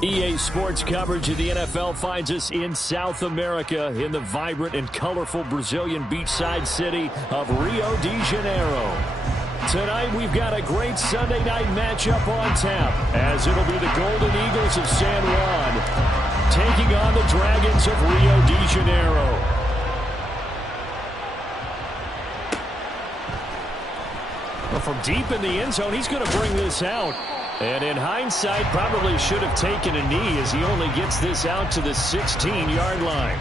EA Sports coverage of the NFL finds us in South America in the vibrant and colorful Brazilian beachside city of Rio de Janeiro. Tonight we've got a great Sunday night matchup on tap as it'll be the Golden Eagles of San Juan taking on the Dragons of Rio de Janeiro. Well, from deep in the end zone, he's going to bring this out. And in hindsight, probably should have taken a knee as he only gets this out to the 16-yard line.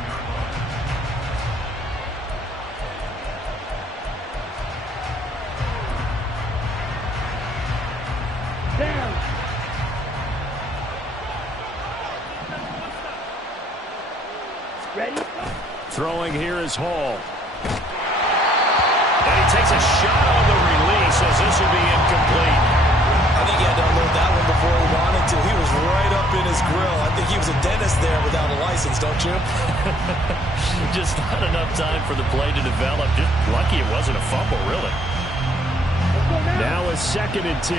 Down. Ready? Throwing here is Hall. And he takes a shot on the release as this will be incomplete. I think he had to unload that one before he wanted to. He was right up in his grill. I think he was a dentist there without a license, don't you? Just not enough time for the play to develop. Just lucky it wasn't a fumble, really. Now a 2nd and 10.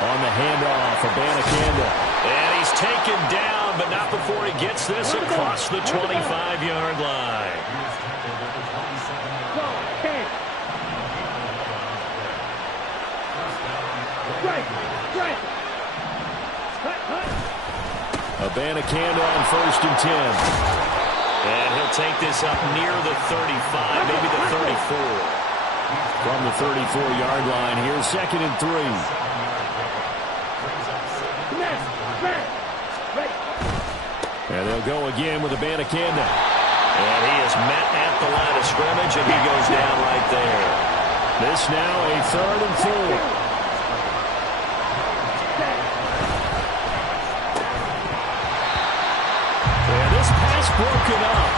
On the handoff, Abanikanda. And he's taken down, but not before he gets this across the 25-yard line. Abanikanda on 1st and 10. And he'll take this up near the 35, maybe the 34. From the 34-yard line, here's 2nd and 3. And they'll go again with Abanikanda. And he is met at the line of scrimmage, and he goes down right there. This now a 3rd and 4. And this pass broken up.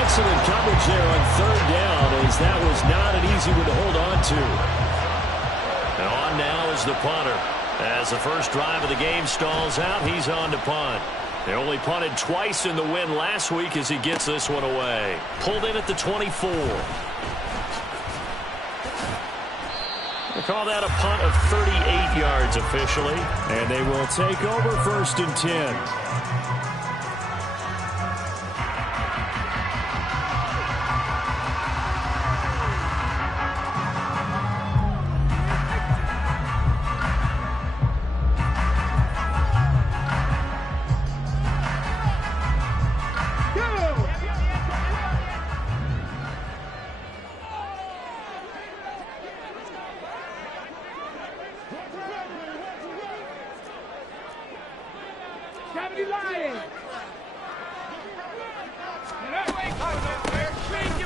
Excellent coverage there on 3rd down, as that was not an easy one to hold on to. And on now is the punter. As the first drive of the game stalls out, he's on to punt. They only punted twice in the win last week as he gets this one away. Pulled in at the 24. They call that a punt of 38 yards officially. And they will take over 1st and 10.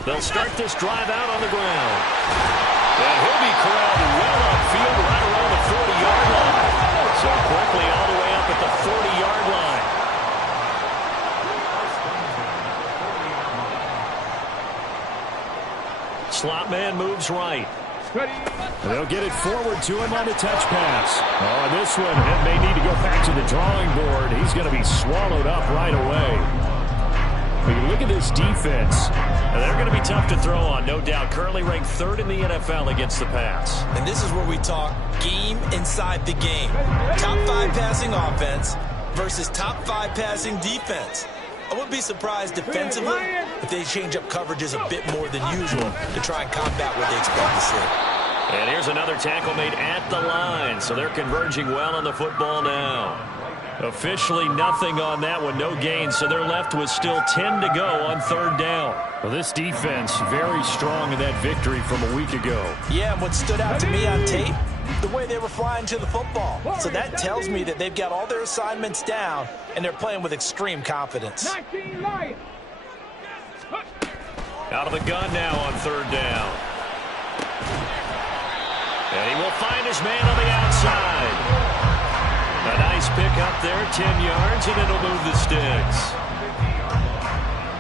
They'll start this drive out on the ground. And he'll be corralled well upfield right around the 40-yard line. So quickly all the way up at the 40-yard line. Slot man moves right. They'll get it forward to him on the touch pass. Oh, and this one, it may need to go back to the drawing board. He's going to be swallowed up right away. Look at this defense. They're going to be tough to throw on, no doubt. Currently ranked 3rd in the NFL against the pass. And this is where we talk game inside the game. Top 5 passing offense versus top 5 passing defense. I wouldn't be surprised defensively if they change up coverages a bit more than usual to try and combat what they expect to see. And here's another tackle made at the line, so they're converging well on the football now. Officially nothing on that one, no gain, so they're left with still 10 to go on 3rd down. Well, this defense very strong in that victory from a week ago. Yeah, and what stood out to me on tape, the way they were flying to the football. So that tells me that they've got all their assignments down, and they're playing with extreme confidence. Out of the gun now on 3rd down. And he will find his man on the outside. A nice pick up there, 10 yards, and it'll move the sticks.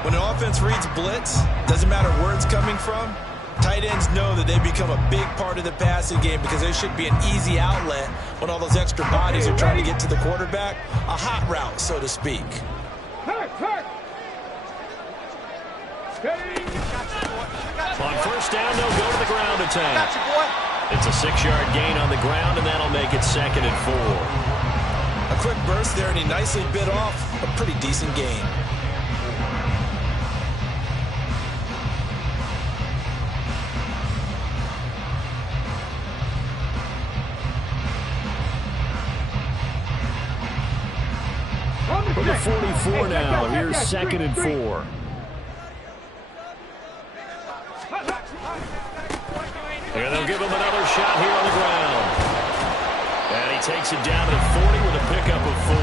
When an offense reads blitz, doesn't matter where it's coming from, Tight ends know that they become a big part of the passing game because there should be an easy outlet when all those extra bodies are trying to get to the quarterback. A hot route, so to speak. On first down, they'll go to the ground attack. It's a 6-yard gain on the ground, and that'll make it 2nd and 4. A quick burst there, and he nicely bit off a pretty decent gain. From the 44 now, here's 2nd and 4. And they'll give him another shot here on the ground. And he takes it down to the 40 with a pickup of 4.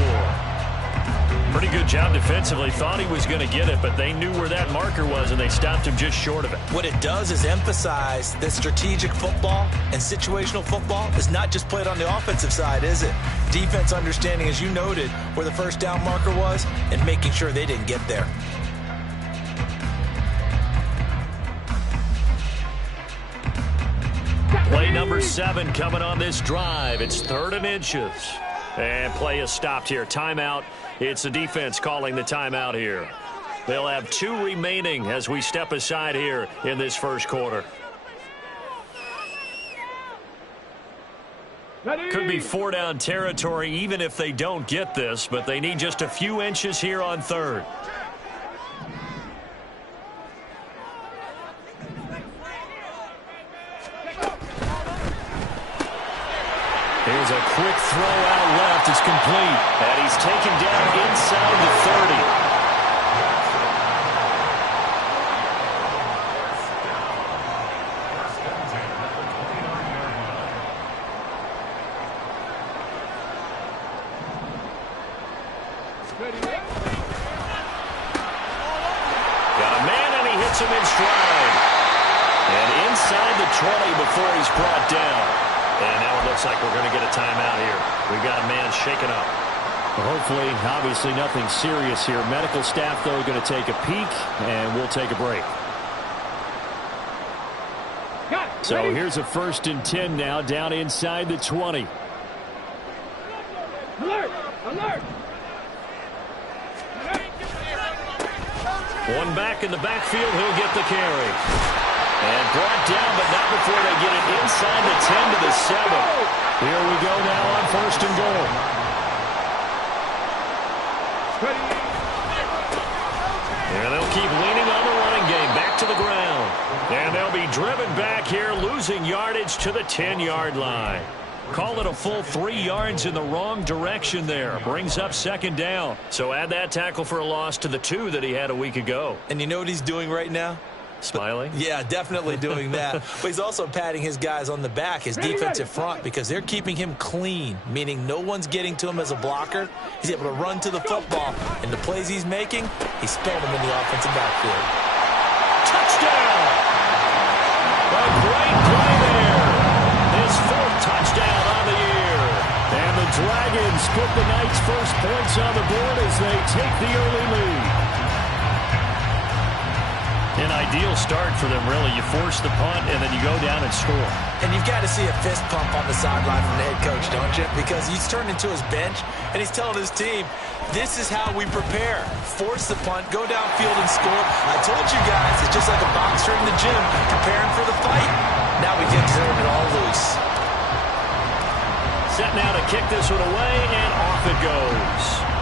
Pretty good job defensively. Thought he was going to get it, but they knew where that marker was, and they stopped him just short of it. What it does is emphasize that strategic football and situational football is not just played on the offensive side, is it? Defense understanding, as you noted, where the first down marker was and making sure they didn't get there. Play number 7 coming on this drive. It's 3rd and inches. And play is stopped here. Timeout. It's the defense calling the timeout here. They'll have 2 remaining as we step aside here in this first quarter. Could be 4-down territory even if they don't get this, but they need just a few inches here on 3rd. Here's a quick throw out left. It's complete. And he's taken down inside the 30. Got a man, and he hits him in stride. And inside the 20 before he's brought down. And now it looks like we're going to get a timeout here. We've got a man shaken up. Well, hopefully, obviously nothing serious here. Medical staff, though, going to take a peek, and we'll take a break. So here's a 1st and 10 now, down inside the 20. Alert! Alert! One back in the backfield, he'll get the carry. And brought down, but not before they get it inside the 10 to the 7. Here we go now on 1st and goal. And they'll keep leaning on the running game. Back to the ground. And they'll be driven back here, losing yardage to the 10-yard line. Call it a full 3 yards in the wrong direction there. Brings up 2nd down. So add that tackle for a loss to the 2 that he had a week ago. And you know what he's doing right now? Smiling? Yeah, definitely doing that. But he's also patting his guys on the back, his defensive front, because they're keeping him clean, meaning no one's getting to him as a blocker. He's able to run to the football, and the plays he's making, he's spelled them in the offensive backfield. Touchdown! A great play there. His 4th touchdown on the year. And the Dragons put the Knights' first points on the board as they take the early lead. An ideal start for them, really. You force the punt, and then you go down and score. And you've got to see a fist pump on the sideline from the head coach, don't you? Because he's turned into his bench, and he's telling his team, this is how we prepare. Force the punt, go downfield and score. I told you guys, it's just like a boxer in the gym preparing for the fight. Now we get to turn it all loose. Set now to kick this one away, and off it goes.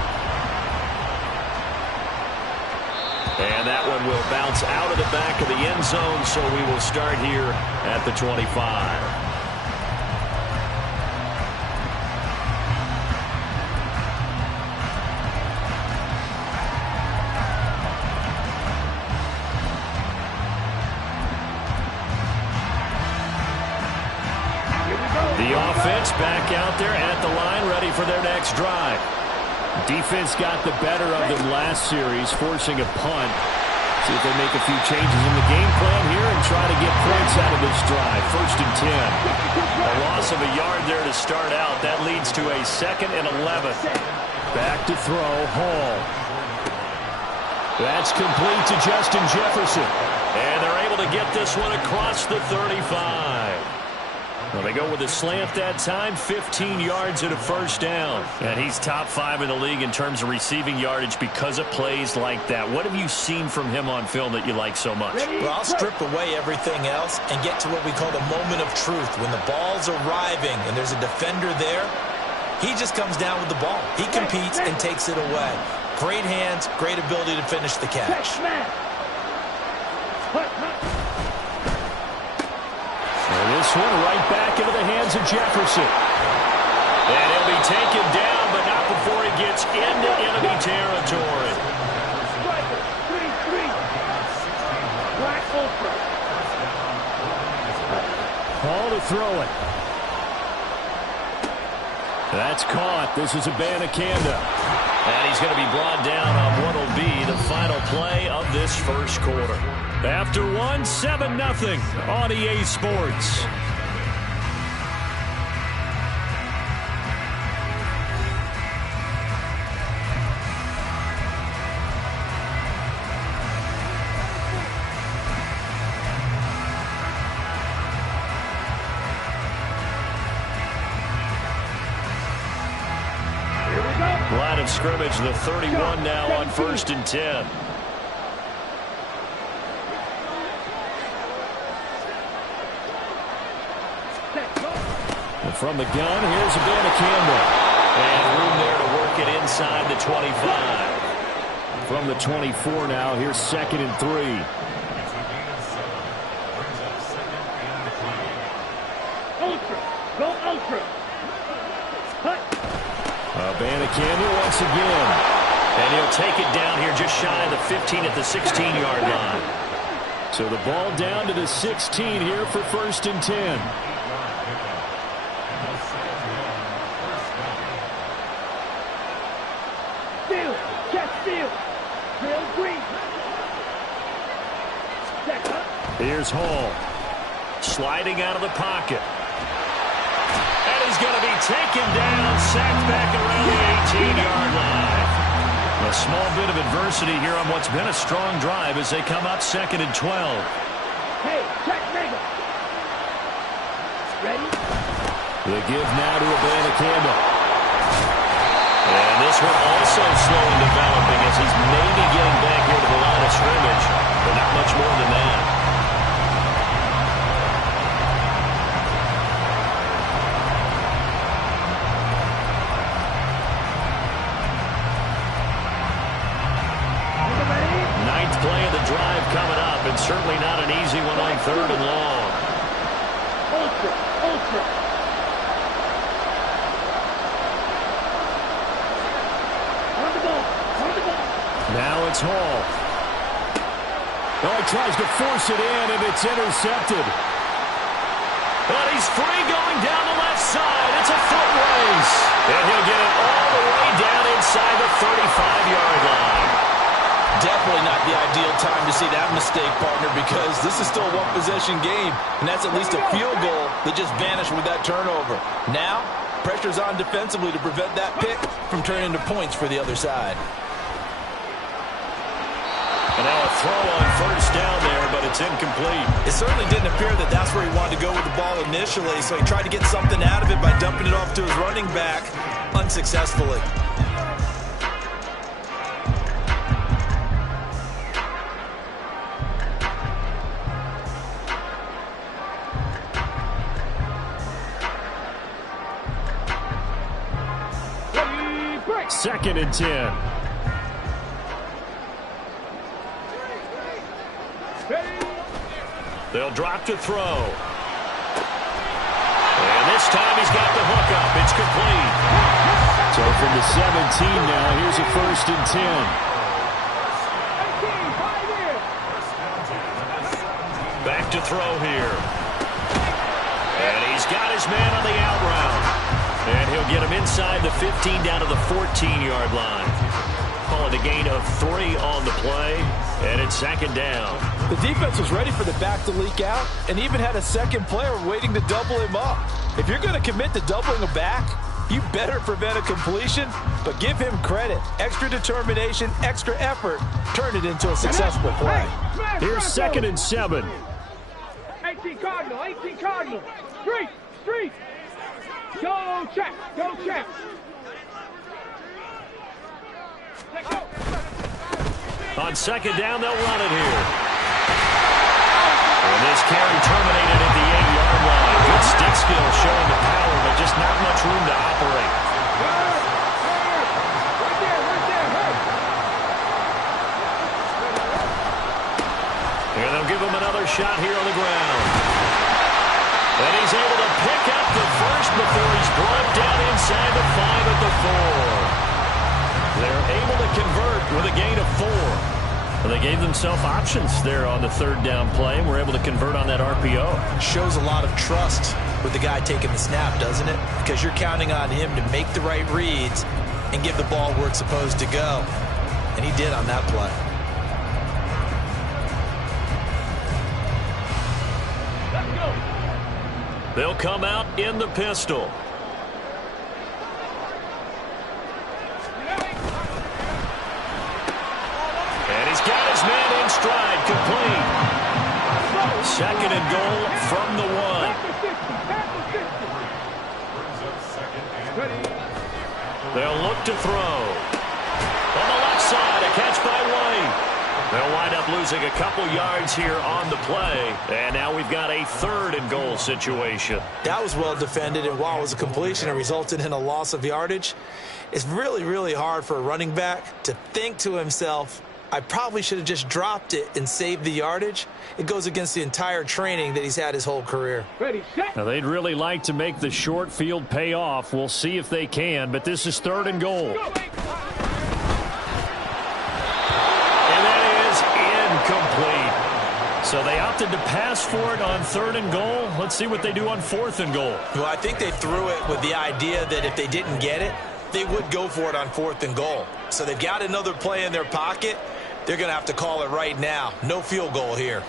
And that one will bounce out of the back of the end zone, so we will start here at the 25. The offense back out there at the line, ready for their next drive. Defense got the better of them last series, forcing a punt. See if they make a few changes in the game plan here and try to get points out of this drive. 1st and 10. A loss of a yard there to start out. That leads to a 2nd and 11. Back to throw, Hall. That's complete to Justin Jefferson. And they're able to get this one across the 35. Well, they go with a slant that time, 15 yards and a first down. And he's top 5 in the league in terms of receiving yardage because of plays like that. What have you seen from him on film that you like so much? Well, I'll strip away everything else and get to what we call the moment of truth. When the ball's arriving and there's a defender there, he just comes down with the ball. He competes and takes it away. Great hands, great ability to finish the catch. And this one right back into the hands of Jefferson. And he'll be taken down, but not before he gets into enemy territory. Ball to throw it. That's caught. This is Abanikanda. And he's going to be brought down on what will be the final play of this first quarter. After 7-0 on EA Sports. Line of scrimmage, the 31 now on 1st and 10. And from the gun, here's Abanikanda. And room there to work it inside the 25. From the 24 now, here's 2nd and 3. Ultra. Go ultra. Abanikanda once again. And he'll take it down here just shy of the 15 at the 16-yard line. So the ball down to the 16 here for 1st and 10. Steal. Catch steal. Real green. Here's Hall. Sliding out of the pocket. He's going to be taken down, sacked back around the 18-yard line. A small bit of adversity here on what's been a strong drive as they come up 2nd and 12. Hey, check Mega. Ready? The give now to Abanikanda. And this one also slow in developing as he's maybe getting back here to the line of scrimmage, but not much more than that. Play of the drive coming up, and certainly not an easy one on 3rd and long. Ultra. On the ball. Now it's Hall. Oh, he tries to force it in, and it's intercepted. But he's free going down the left side. It's a foot race. And he'll get it all the way down inside the 35-yard line. Definitely not the ideal time to see that mistake, partner, because this is still a one-possession game, and that's at least a field goal that just vanished with that turnover. Now, pressure's on defensively to prevent that pick from turning into points for the other side. And now a throw on 1st down there, but it's incomplete. It certainly didn't appear that that's where he wanted to go with the ball initially, so he tried to get something out of it by dumping it off to his running back unsuccessfully. Second and 10. They'll drop to throw. And this time he's got the hook up. It's complete. So from the 17 now, here's a 1st and 10. Back to throw here. And he's got his man on the out route. And he'll get him inside the 15 down to the 14-yard line. Call it a gain of 3 on the play, and it's 2nd down. The defense was ready for the back to leak out and even had a second player waiting to double him up. If you're going to commit to doubling a back, You better prevent a completion, but give him credit. Extra determination, extra effort. Turn it into a successful play. Here's 2nd and 7. 18 Cardinal, 18 Cardinal. Street. Go check. On 2nd down, they'll run it here. And this carry terminated at the 8-yard line. Good stick skill showing the power, but just not much room to operate. Right there. And they'll give him another shot here on the ground. And he's able to pick up the first before he's brought down inside the 5 at the 4. They're able to convert with a gain of 4. Well, they gave themselves options there on the 3rd down play, and were able to convert on that RPO. Shows a lot of trust with the guy taking the snap, doesn't it? Because you're counting on him to make the right reads and give the ball where it's supposed to go. And he did on that play. They'll come out in the pistol. And he's got his man in stride, complete. 2nd and goal from the 1. They'll look to throw. On the left side, a catch by White. They'll wind up losing a couple yards here on the play. And now we've got a 3rd and goal situation. That was well defended, and while it was a completion, it resulted in a loss of yardage. It's really, really hard for a running back to think to himself, I probably should have just dropped it and saved the yardage. It goes against the entire training that he's had his whole career. Now, they'd really like to make the short field pay off. We'll see if they can, but this is 3rd and goal. Complete. So they opted to pass for it on 3rd and goal. Let's see what they do on 4th and goal. Well, I think they threw it with the idea that if they didn't get it, they would go for it on 4th and goal. So they've got another play in their pocket. They're going to have to call it right now. No field goal here.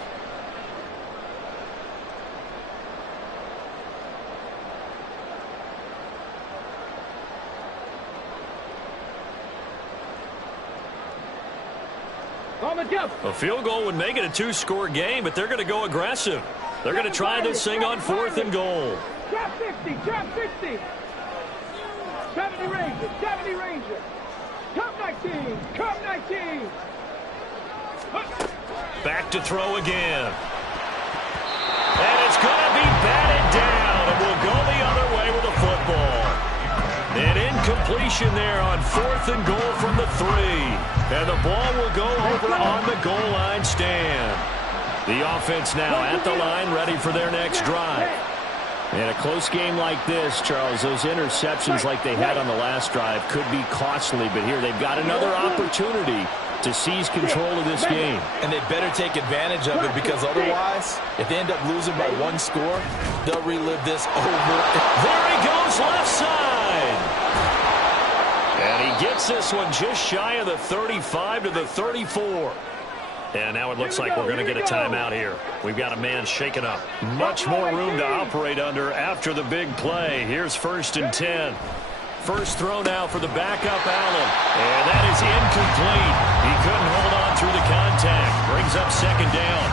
A field goal would make it a 2-score game, but they're going to go aggressive. They're going to try this thing on 4th and goal. Trap 60. 70 Rangers. Come 19. Back to throw again. And it's going to be batted down, and we'll go the other way with the football. An incompletion there on 4th and goal from the 3. And the ball will go over on the goal line stand. The offense now at the line, ready for their next drive. In a close game like this, Charles, those interceptions like they had on the last drive could be costly. But here they've got another opportunity to seize control of this game. And they better take advantage of it, because otherwise, if they end up losing by 1 score, they'll relive this over. There he goes, left side. And he gets this one just shy of the 35 to the 34. And now it looks like we're going to get a timeout here. We've got a man shaken up. Much more room to operate under after the big play. Here's 1st and 10. First throw now for the backup Allen. And that is incomplete. He couldn't hold on through the contact. Brings up 2nd down.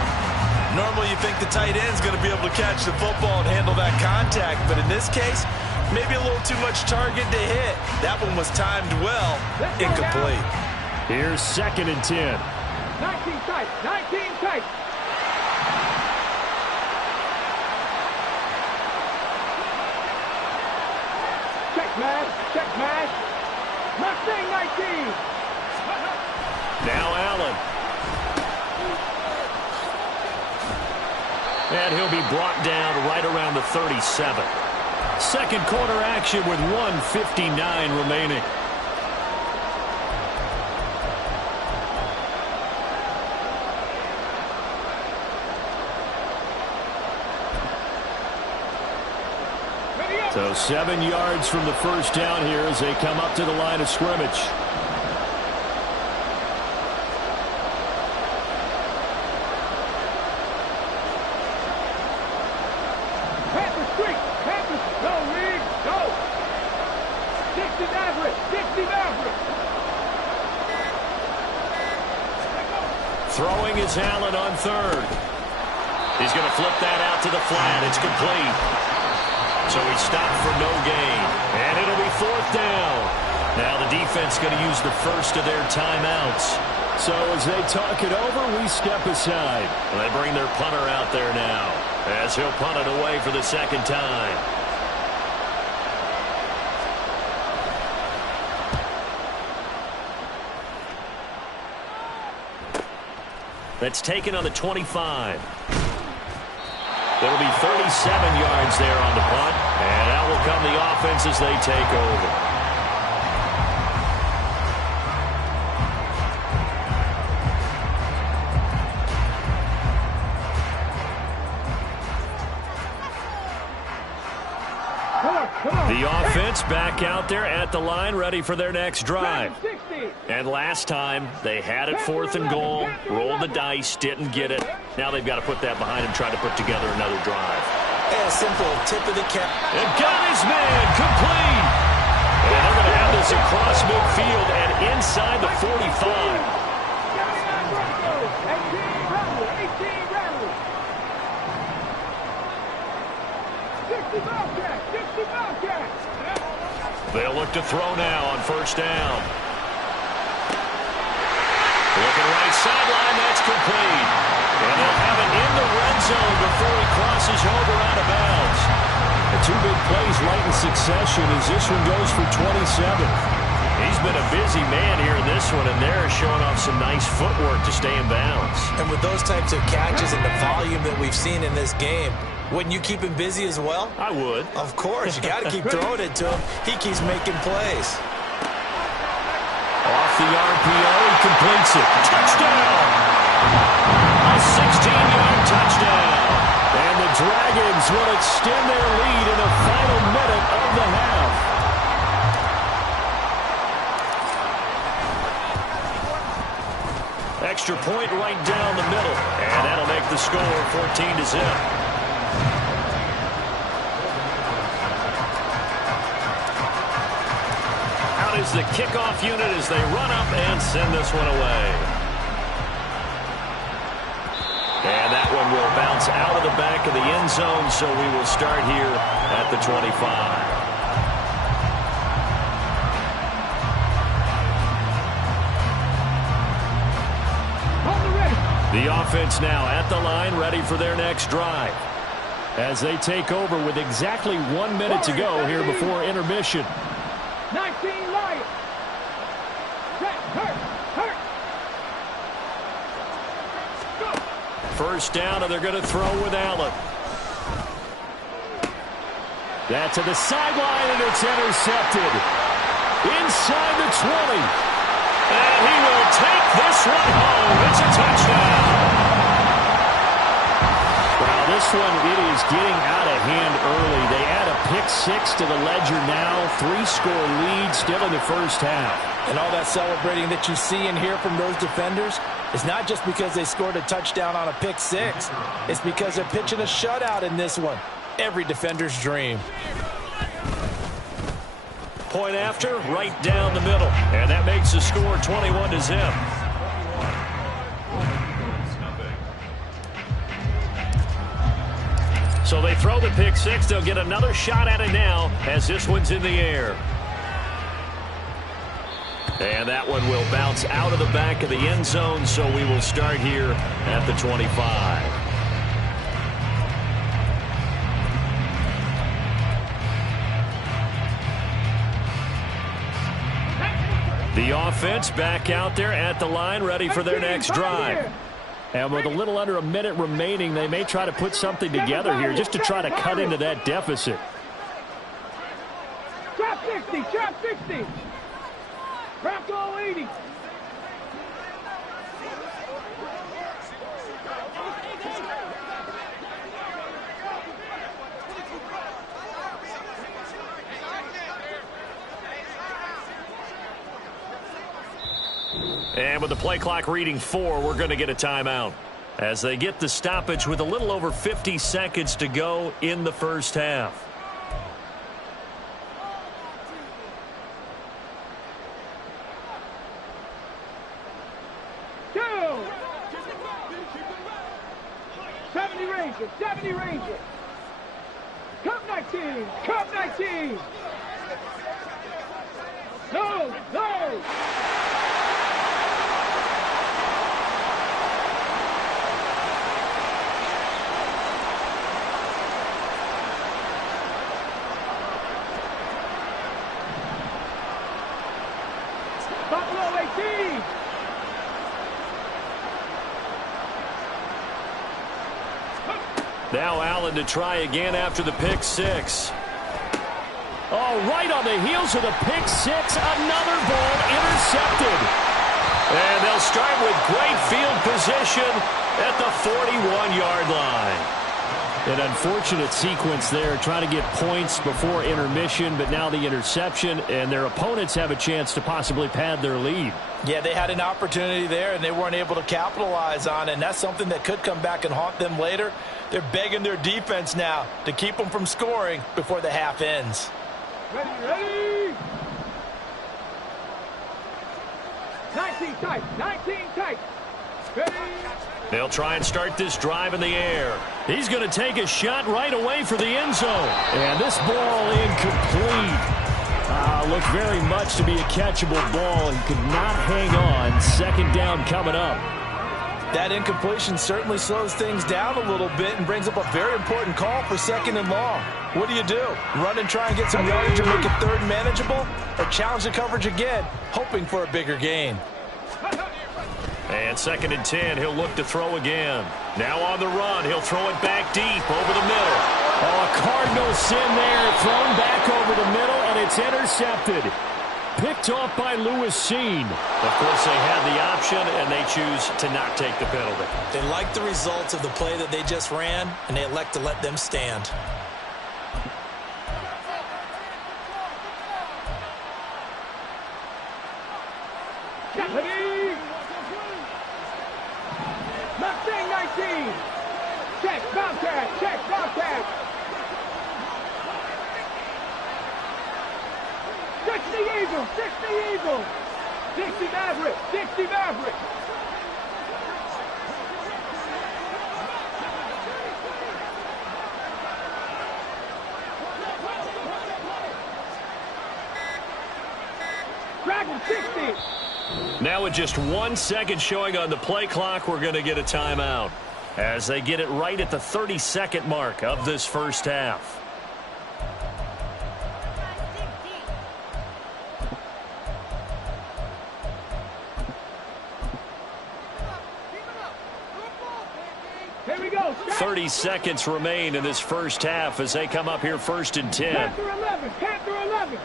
Normally you think the tight end's going to be able to catch the football and handle that contact. But in this case, maybe a little too much target to hit. That one was timed well. Incomplete. Here's 2nd and 10. 19 tight. Check match. Mustang 19. Now Allen. And he'll be brought down right around the 37. Second quarter action with 1:59 remaining. So 7 yards from the first down here as they come up to the line of scrimmage. Throwing is Allen on third. He's going to flip that out to the flat. It's complete. So he stopped for no gain. And it'll be fourth down. Now the defense going to use the first of their timeouts. So as they talk it over, we step aside. They bring their punter out there now as he'll punt it away for the second time. That's taken on the 25. It'll be 37 yards there on the punt. And out will come the offense as they take over. The offense back out there at the line, ready for their next drive. And last time, they had it fourth and goal, rolled the dice, didn't get it. Now they've got to put that behind them, try to put together another drive. A simple tip of the cap. And got his man, complete. And they're going to have this across midfield and inside the 45. They'll look to throw now on first down. Looking right sideline, that's complete. And they'll have it in the red zone before he crosses over out of bounds. The two big plays right in succession as this one goes for 27. He's been a busy man here in this one, and they're showing off some nice footwork to stay in bounds. And with those types of catches and the volume that we've seen in this game, wouldn't you keep him busy as well? I would. Of course. You got to keep throwing it to him. He keeps making plays. Off the RPO, he completes it. Touchdown! A 16-yard touchdown. And the Dragons will extend their lead in the final minute of the half. Extra point right down the middle. And that'll make the score 14-0. Is the kickoff unit as they run up and send this one away. And that one will bounce out of the back of the end zone, so we will start here at the 25. The offense now at the line, ready for their next drive. As they take over with exactly 1 minute to go here before intermission. 19 Lions. Hurt. First down, and they're going to throw with Allen. That to the sideline, and it's intercepted. Inside the 20. And he will take this one home. It's a touchdown. Wow, this one, it is getting out of hand early. They add a pick-6 to the ledger now. 3-score lead still in the first half. And all that celebrating that you see and hear from those defenders is not just because they scored a touchdown on a pick-6. It's because they're pitching a shutout in this one. Every defender's dream. Point after, right down the middle. And that makes the score 21-0. So they throw the pick-6. They'll get another shot at it now as this one's in the air. And that one will bounce out of the back of the end zone, so we will start here at the 25. The offense back out there at the line, ready for their next drive. And with a little under a minute remaining, they may try to put something together here just to try to cut into that deficit. Drop 60, drop 60. Bronco 80. And with the play clock reading 4, we're going to get a timeout as they get the stoppage with a little over 50 seconds to go in the first half. 70 Rangers, 70 Rangers. Cup 19, Cup 19. No, no. Buffalo 18. Now Allen to try again after the pick six. Oh, right on the heels of the pick six, another ball intercepted. And they'll start with great field position at the 41-yard line. An unfortunate sequence there, trying to get points before intermission, but now the interception, and their opponents have a chance to possibly pad their lead. Yeah, they had an opportunity there, and they weren't able to capitalize on it, and that's something that could come back and haunt them later. They're begging their defense now to keep them from scoring before the half ends. Ready, ready. 19 tight, 19 tight. Ready. They'll try and start this drive in the air. He's going to take a shot right away for the end zone. And this ball incomplete. Looked very much to be a catchable ball. He could not hang on. Second down coming up. That incompletion certainly slows things down a little bit and brings up a very important call for second and long. What do? Run and try and get some yardage and make it third manageable? Or challenge the coverage again, hoping for a bigger gain? And second and 10, he'll look to throw again. Now on the run, he'll throw it back deep over the middle. Oh, a Cardinal sin there, thrown back over the middle, and it's intercepted. Picked off by Lewis Cine. Of course, they had the option, and they choose to not take the penalty. They like the results of the play that they just ran, and they elect to let them stand. Mustang 19. Check, contact, check, contact. 60 Eagles, 60 Eagles. 60 Maverick, 60 Maverick. Dragon 60. Now with just 1 second showing on the play clock, we're going to get a timeout as they get it right at the 30-second mark of this first half. Here we go. 30 seconds remain in this first half as they come up here first and 10. Panther 11, Panther 11.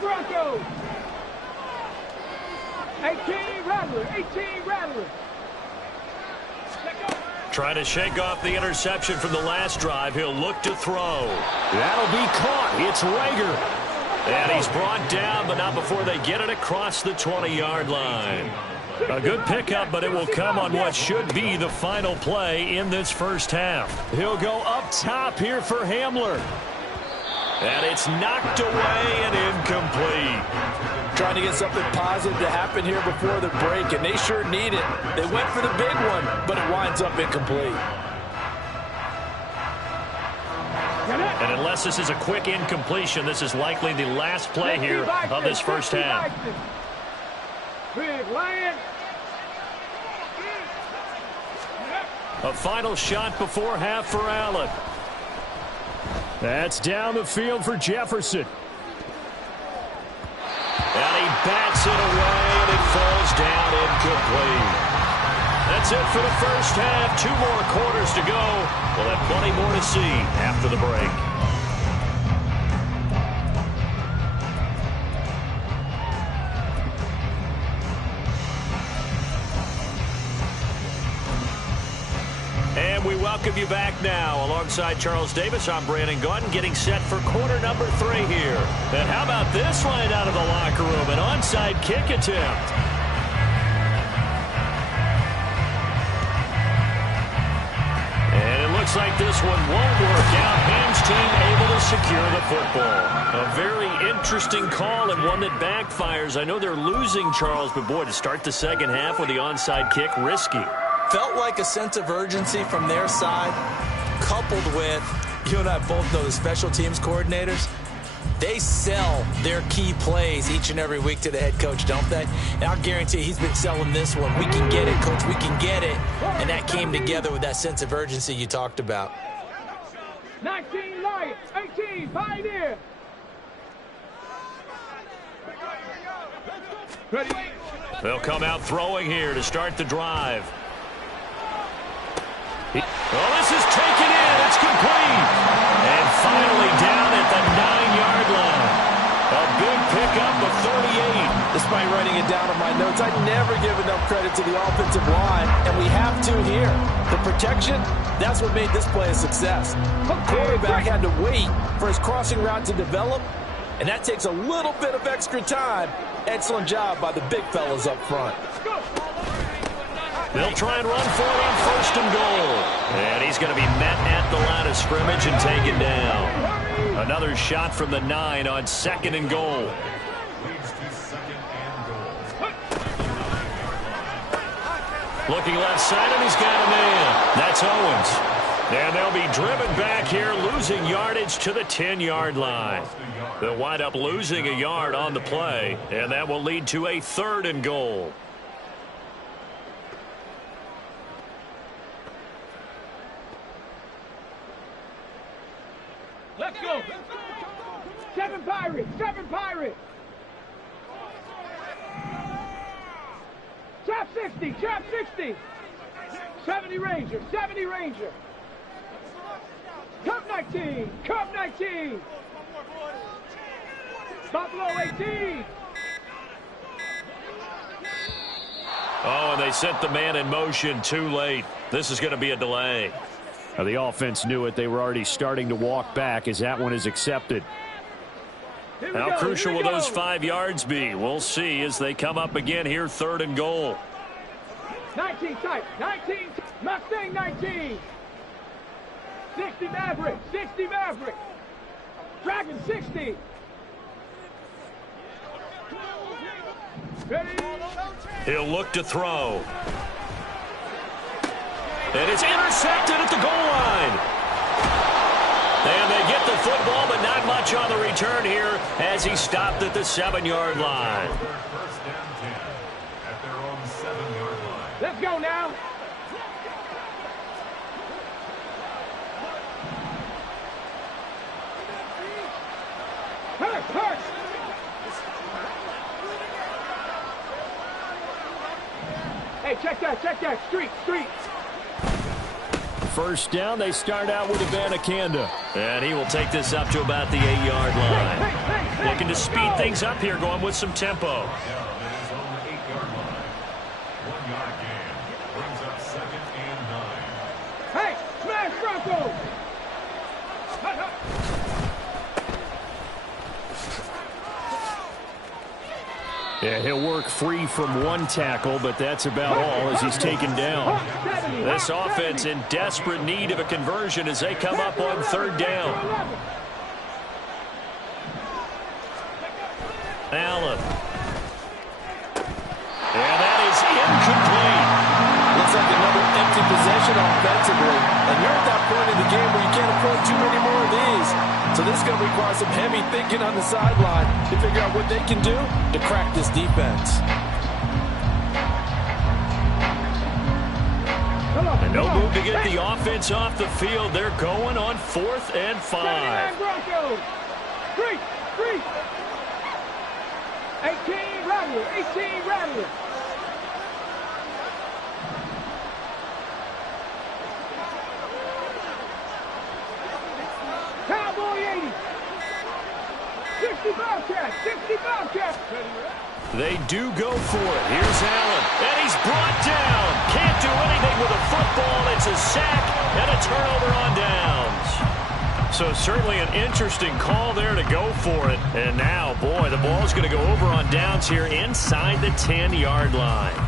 Broncos. 18 Rattler, 18 Rattler. Trying to shake off the interception from the last drive. He'll look to throw. That'll be caught. It's Rager. And he's brought down, but not before they get it across the 20-yard line. A good pickup, but it will come on what should be the final play in this first half. He'll go up top here for Hamler. And it's knocked away and incomplete. Trying to get something positive to happen here before the break, and they sure need it. They went for the big one, but it winds up incomplete. And unless this is a quick incompletion, this is likely the last play here of this first half. Big Lion. A final shot before half for Allen. That's down the field for Jefferson. And he bats it away, and it falls down incomplete. That's it for the first half. 2 more quarters to go. We'll have plenty more to see after the break. And we welcome you back now. Alongside Charles Davis, I'm Brandon Gaudin, getting set for quarter number 3 here. And how about this right out of the locker room? An onside kick attempt. And it looks like this one won't work out. Ham's team able to secure the football. A very interesting call and one that backfires. I know they're losing, Charles, but boy, to start the second half with the onside kick, risky. Felt like a sense of urgency from their side, coupled with, you and I both know the special teams coordinators, they sell their key plays each and every week to the head coach, don't they? And I'll guarantee he's been selling this one. We can get it, coach, we can get it. And that came together with that sense of urgency you talked about. 19 Lions, 18 Pioneer. Ready? They'll come out throwing here to start the drive. Well, this is taken in. It's complete. And finally down at the 9-yard line. A big pickup of 38. Despite writing it down on my notes, I never give enough credit to the offensive line, and we have to here. The protection, that's what made this play a success. The quarterback had to wait for his crossing route to develop, and that takes a little bit of extra time. Excellent job by the big fellas up front. They'll try and run for it on first and goal. And he's going to be met at the line of scrimmage and taken down. Another shot from the 9 on second and goal. Looking left side, and he's got a man. That's Owens. And they'll be driven back here, losing yardage to the 10-yard line. They'll wind up losing a yard on the play, and that will lead to a third and goal. Let's go. 7 Pirates, 7 Pirates. Chop 60, chop 60. 70 Ranger, 70 Ranger. Cup 19, Cup 19. Buffalo 18. Oh, and they sent the man in motion too late. This is going to be a delay. Now, the offense knew it. They were already starting to walk back as that one is accepted. How crucial will those 5 yards be? We'll see as they come up again here, third and goal. 19 type, 19, Mustang 19. 60 Maverick, 60 Maverick. Dragon 60. Ready? He'll look to throw. And it's intercepted at the goal line. And they get the football, but not much on the return here as he stopped at the 7-yard line. Let's go now. Hurt. Hey, check that. Street. First down, they start out with Abanikanda. And he will take this up to about the 8-yard line. Looking to speed things up here, going with some tempo. Hey, smash Bronco! Yeah, he'll work free from one tackle, but that's about all as he's taken down. This offense in desperate need of a conversion as they come up on third down. Allen. And that is incomplete. Looks like another empty possession offensively. And you're at that point in the game where you can't afford too many more of these. So this is going to require some heavy thinking on the sideline to figure out what they can do to crack this defense. And no move to get the offense off the field. They're going on 4th and 5. Broncos. 3. 18 Rattler. Cowboy 80. 60 Bobcats. They do go for it. Here's Allen. And he's brought down. Can't do anything with a football. It's a sack and a turnover on downs. So certainly an interesting call there to go for it. And now, boy, the ball's going to go over on downs here inside the 10-yard line.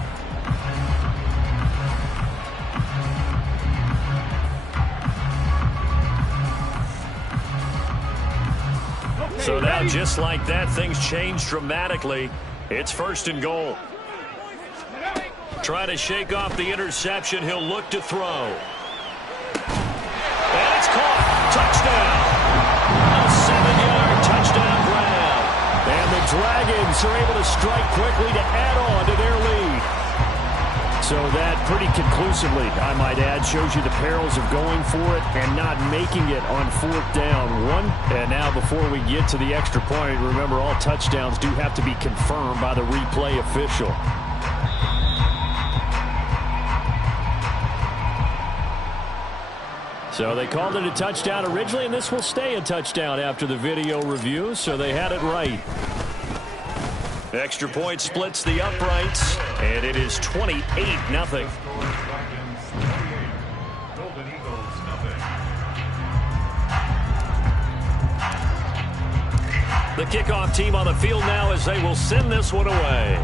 So now just like that, things change dramatically. It's 1st and goal. Try to shake off the interception. He'll look to throw. And it's caught. Touchdown. A 7-yard touchdown grab. And the Dragons are able to strike quickly to add on to their lead. So that pretty conclusively, I might add, shows you the perils of going for it and not making it on 4th down. And now before we get to the extra point, remember all touchdowns do have to be confirmed by the replay official. So they called it a touchdown originally, and this will stay a touchdown after the video review, so they had it right. Extra point splits the uprights, and it is 28-0. The kickoff team on the field now as they will send this one away.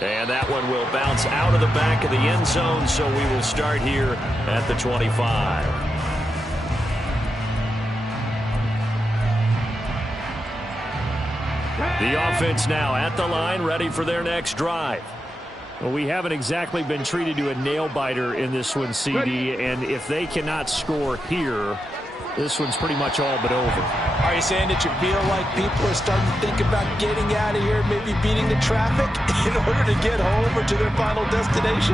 And that one will bounce out of the back of the end zone, so we will start here at the 25. The offense now at the line, ready for their next drive. Well, we haven't exactly been treated to a nail-biter in this one, CD, and if they cannot score here, this one's pretty much all but over. Are you saying that you feel like people are starting to think about getting out of here, maybe beating the traffic in order to get home or to their final destination?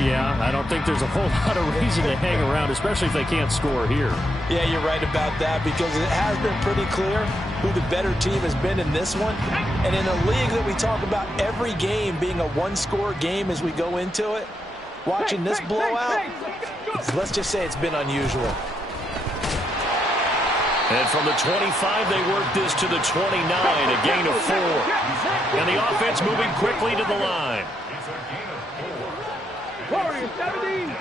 Yeah, I don't think there's a whole lot of reason to hang around, especially if they can't score here. Yeah, you're right about that, because it has been pretty clear who the better team has been in this one. And in a league that we talk about every game being a one-score game as we go into it, watching this blowout, let's just say it's been unusual. And from the 25, they work this to the 29, a gain of 4. And the offense moving quickly to the line. Warriors 17.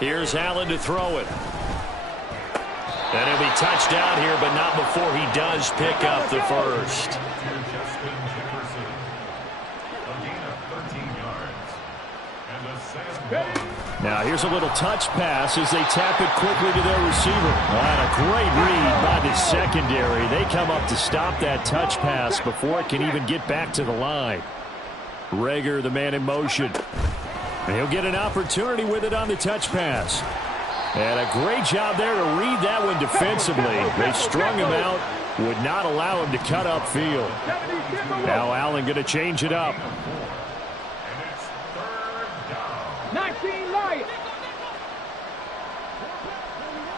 Here's Allen to throw it. And he'll be touched down here, but not before he does pick up the first. Now here's a little touch pass as they tap it quickly to their receiver. And a great read by the secondary. They come up to stop that touch pass before it can even get back to the line. Reagor, the man in motion. And he'll get an opportunity with it on the touch pass. And a great job there to read that one defensively. They strung him out, would not allow him to cut upfield. Now Allen going to change it up. 19 Lions.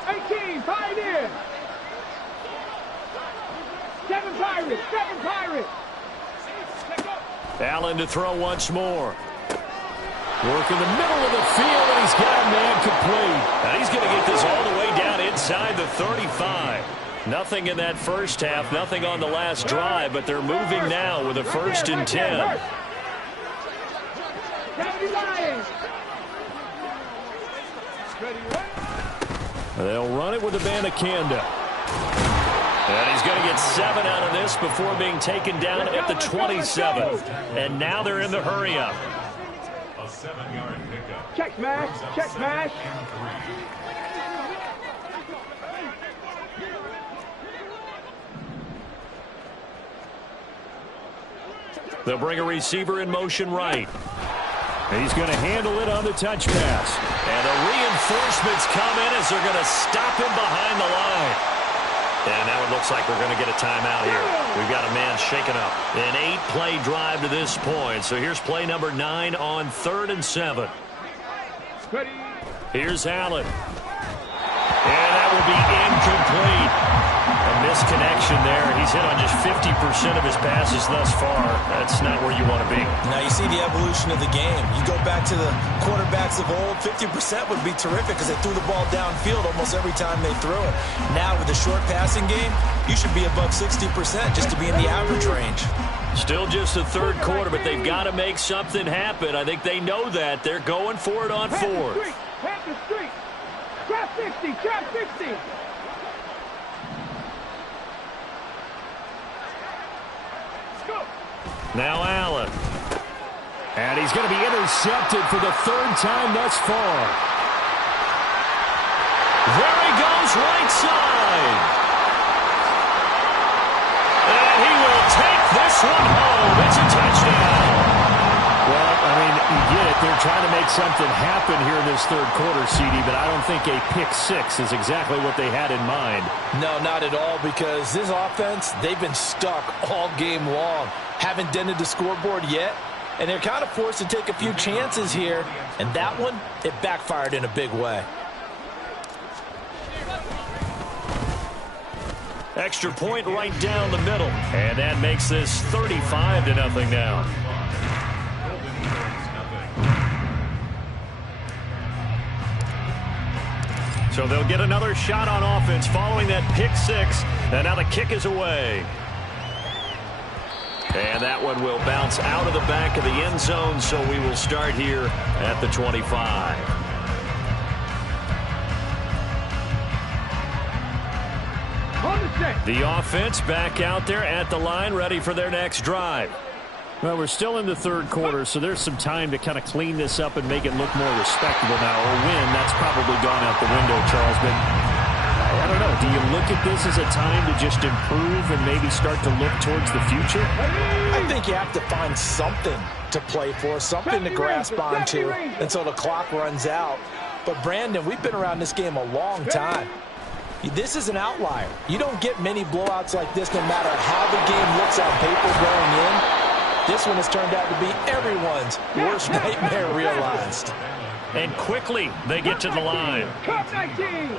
18 Pioneers. 7 Pirates. 7 Pirates. Allen to throw once more. Work in the middle of the field, and he's got a man complete. Now he's going to get this all the way down inside the 35. Nothing in that first half, nothing on the last drive, but they're moving now with a 1st and 10. They'll run it with Abanikanda. And he's going to get 7 out of this before being taken down at the 27. And now they're in the hurry-up. A 7-yard pickup. Check smash. Check smash. They'll bring a receiver in motion right. He's going to handle it on the touch pass. And the reinforcements come in as they're going to stop him behind the line. And now it looks like we're going to get a timeout here. We've got a man shaken up. An 8-play drive to this point. So here's play number 9 on 3rd and 7. Here's Allen. And that will be incomplete. A misconnection there. He's hit on just 50% of his passes thus far. That's not where you want to be. Now you see the evolution of the game. You go back to the quarterbacks of old, 50% would be terrific because they threw the ball downfield almost every time they threw it. Now with the short passing game, you should be above 60% just to be in the average range. Still just the 3rd quarter, but they've got to make something happen. I think they know that. They're going for it on 4th. Pat the street. Trap 60. Trap 60. Now Allen. And he's going to be intercepted for the third time thus far. There he goes, right side. And he will take this one home. It's a touchdown. Well, I mean, you get it. They're trying to make something happen here in this third quarter, CD, but I don't think a pick six is exactly what they had in mind. No, not at all, because this offense, they've been stuck all game long. Haven't dented the scoreboard yet, and they're kind of forced to take a few chances here. And that one, it backfired in a big way. Extra point right down the middle. And that makes this 35-0 now. So they'll get another shot on offense following that pick six. And now the kick is away. And that one will bounce out of the back of the end zone. So we will start here at the 25. The offense back out there at the line, ready for their next drive. Well, we're still in the third quarter, so there's some time to kind of clean this up and make it look more respectable now. Or win, that's probably gone out the window, Charles. But I don't know. Do you look at this as a time to just improve and maybe start to look towards the future? I think you have to find something to play for, something to grasp onto until the clock runs out. But, Brandon, we've been around this game a long time. This is an outlier. You don't get many blowouts like this no matter how the game looks on paper going in. This one has turned out to be everyone's worst nightmare realized. And quickly they get to the line. Cup 19.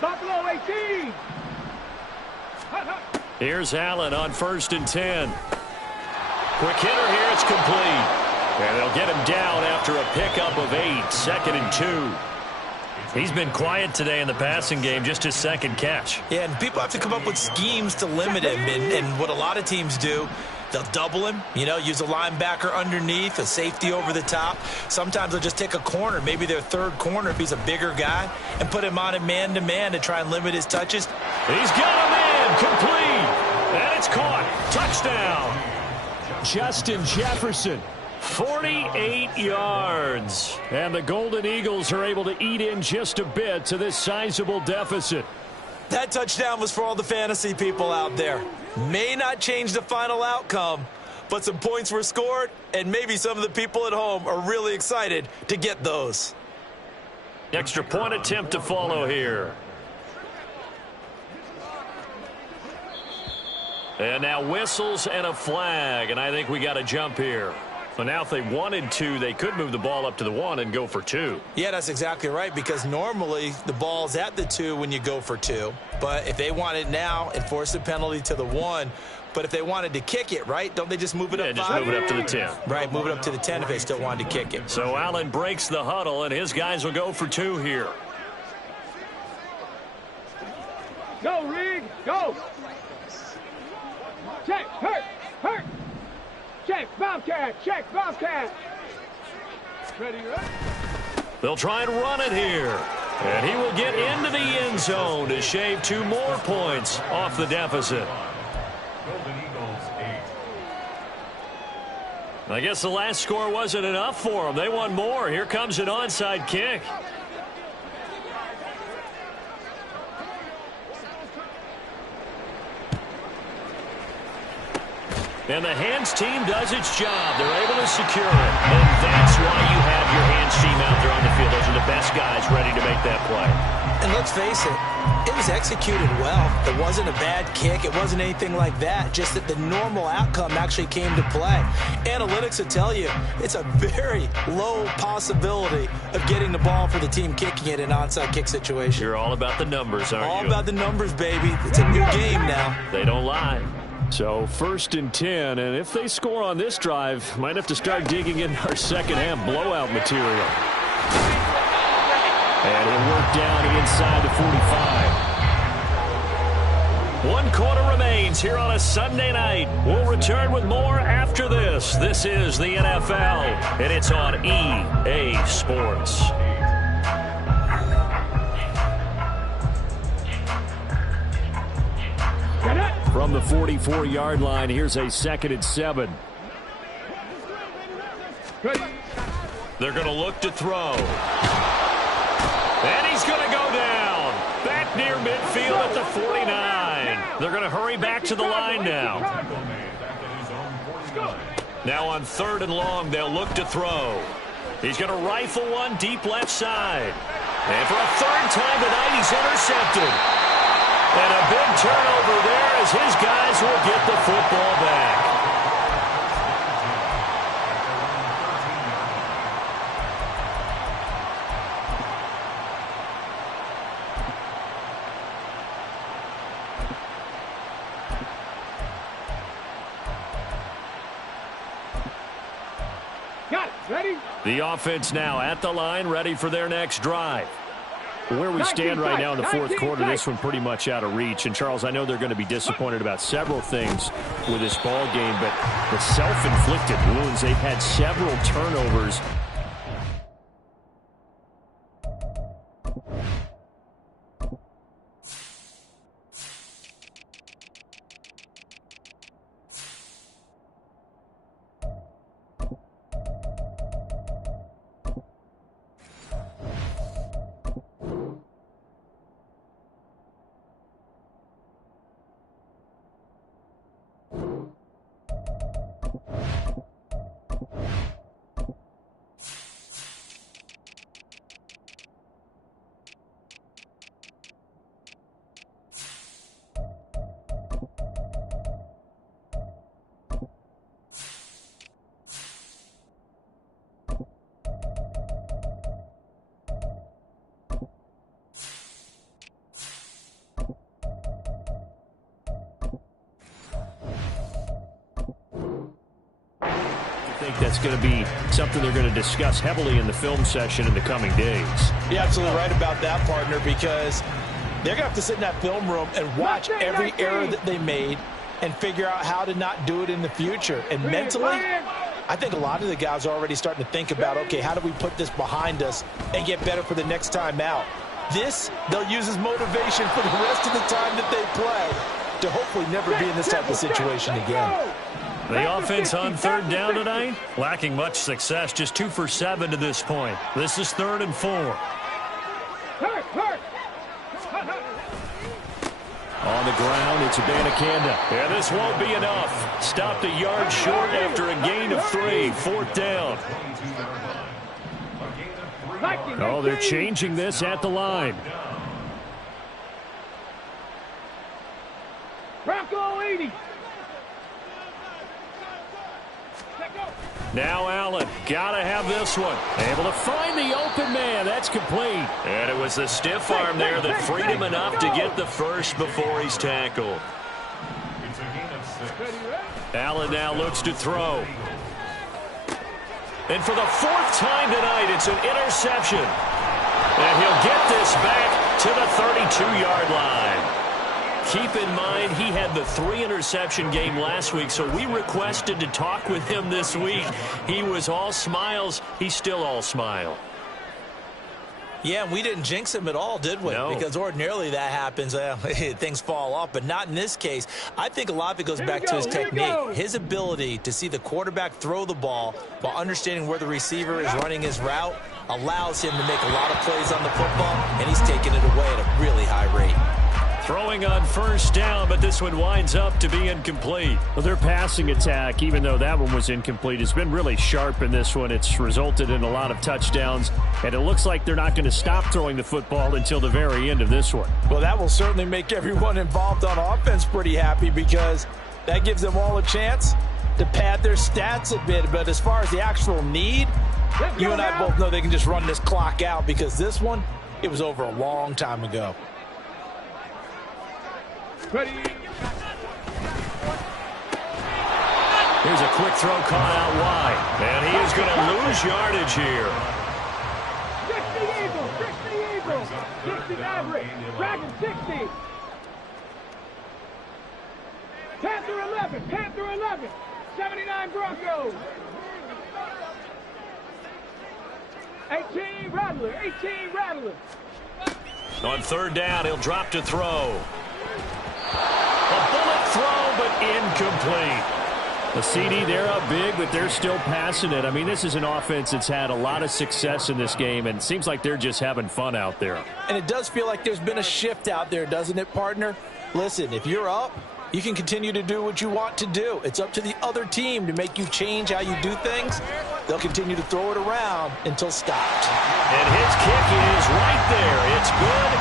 Buffalo 18. Here's Allen on 1st and 10. Quick hitter here, it's complete. And they'll get him down after a pickup of 8, 2nd and 2. He's been quiet today in the passing game, just his second catch. Yeah, and people have to come up with schemes to limit him. And what a lot of teams do, they'll double him, use a linebacker underneath, a safety over the top. Sometimes they'll just take a corner, maybe their third corner if he's a bigger guy, and put him on a man-to-man to try and limit his touches. He's got a man, complete, and it's caught. Touchdown. Justin Jefferson, 48 yards. And the Golden Eagles are able to eat in just a bit to this sizable deficit. That touchdown was for all the fantasy people out there. May not change the final outcome, but some points were scored, and maybe some of the people at home are really excited to get those. Extra point attempt to follow here. And now whistles and a flag, and I think we got a jump here. So now if they wanted to, they could move the ball up to the 1 and go for 2. Yeah, that's exactly right, because normally the ball's at the 2 when you go for 2. But if they want it now, enforce the penalty to the 1. But if they wanted to kick it, right, don't they just move it up 5? Just move it up to the 10. Right, move it up to the 10 if they still wanted to kick it. So Allen breaks the huddle, and his guys will go for 2 here. Go, Reed, go. Check, hurt. Check, Bobcat, Ready, right? They'll try and run it here. And he will get into the end zone to shave 2 more points off the deficit. I guess the last score wasn't enough for them. They want more. Here comes an onside kick. And the hands team does its job. They're able to secure it. And that's why you have your hands team out there on the field. Those are the best guys ready to make that play. And let's face it, it was executed well. It wasn't a bad kick. It wasn't anything like that. Just that the normal outcome actually came to play. Analytics will tell you it's a very low possibility of getting the ball for the team kicking it in an onside kick situation. You're all about the numbers, aren't you? All about the numbers, baby. It's a new game now. They don't lie. So 1st and 10, and if they score on this drive, might have to start digging in our second half blowout material. And he'll work down inside the 45. 1 quarter remains here on a Sunday night. We'll return with more after this. This is the NFL, and it's on EA Sports. From the 44-yard line, here's a 2nd and 7. They're going to look to throw. And he's going to go down. Back near midfield at the 49. They're going to hurry back to the line now. Now on 3rd and long, they'll look to throw. He's going to rifle one deep left side. And for a 3rd time tonight, he's intercepted. And a big turnover there as his guys will get the football back. Got it. Ready? The offense now at the line, ready for their next drive. Where we stand right now in the 4th quarter, this one pretty much out of reach. And, Charles, I know they're going to be disappointed about several things with this ball game, but the self-inflicted wounds, they've had several turnovers. I think that's going to be something they're going to discuss heavily in the film session in the coming days. You're absolutely right about that, partner, because they're going to have to sit in that film room and watch every error that they made and figure out how to not do it in the future. And mentally, I think a lot of the guys are already starting to think about, okay, how do we put this behind us and get better for the next time out? This, they'll use as motivation for the rest of the time that they play to hopefully never be in this type of situation again. The offense on 3rd down tonight, lacking much success, just 2 for 7 to this point. This is 3rd and 4. On the ground, it's Abanikanda. And this won't be enough. Stopped a yard short after a gain of 3. 4th down. Oh, they're changing this at the line. Bronco 80. Now Allen, gotta have this one. Able to find the open man. That's complete. And it was the stiff arm there that freed him enough to get the first before he's tackled. Allen now looks to throw. And for the 4th time tonight, it's an interception. And he'll get this back to the 32-yard line. Keep in mind, he had the 3-interception game last week, so we requested to talk with him this week. He was all smiles. He's still all smile. Yeah, we didn't jinx him at all, did we? No. Because ordinarily that happens, things fall off, but not in this case. I think a lot of it goes back to his technique, his ability to see the quarterback throw the ball while understanding where the receiver is running his route allows him to make a lot of plays on the football, and he's taking it away at a really high rate. Throwing on 1st down, but this one winds up to be incomplete. Well, their passing attack, even though that one was incomplete, has been really sharp in this one. It's resulted in a lot of touchdowns, and it looks like they're not going to stop throwing the football until the very end of this one. Well, that will certainly make everyone involved on offense pretty happy because that gives them all a chance to pad their stats a bit. But as far as the actual need, you and I both know they can just run this clock out because this one, it was over a long time ago. Ready. Here's a quick throw caught out wide. And he is going to lose yardage here. 60 Eagles. 60 Maverick. Dragon 60. 11. Panther 11. 79 Broncos. 18 Rattler. 18 Rattler. On third down, he'll drop to throw. A bullet throw, but incomplete. A CD, they're up big, but they're still passing it. I mean, this is an offense that's had a lot of success in this game, and it seems like they're just having fun out there. And it does feel like there's been a shift out there, doesn't it, partner? Listen, if you're up, you can continue to do what you want to do. It's up to the other team to make you change how you do things. They'll continue to throw it around until stopped. And his kick is right there. It's good.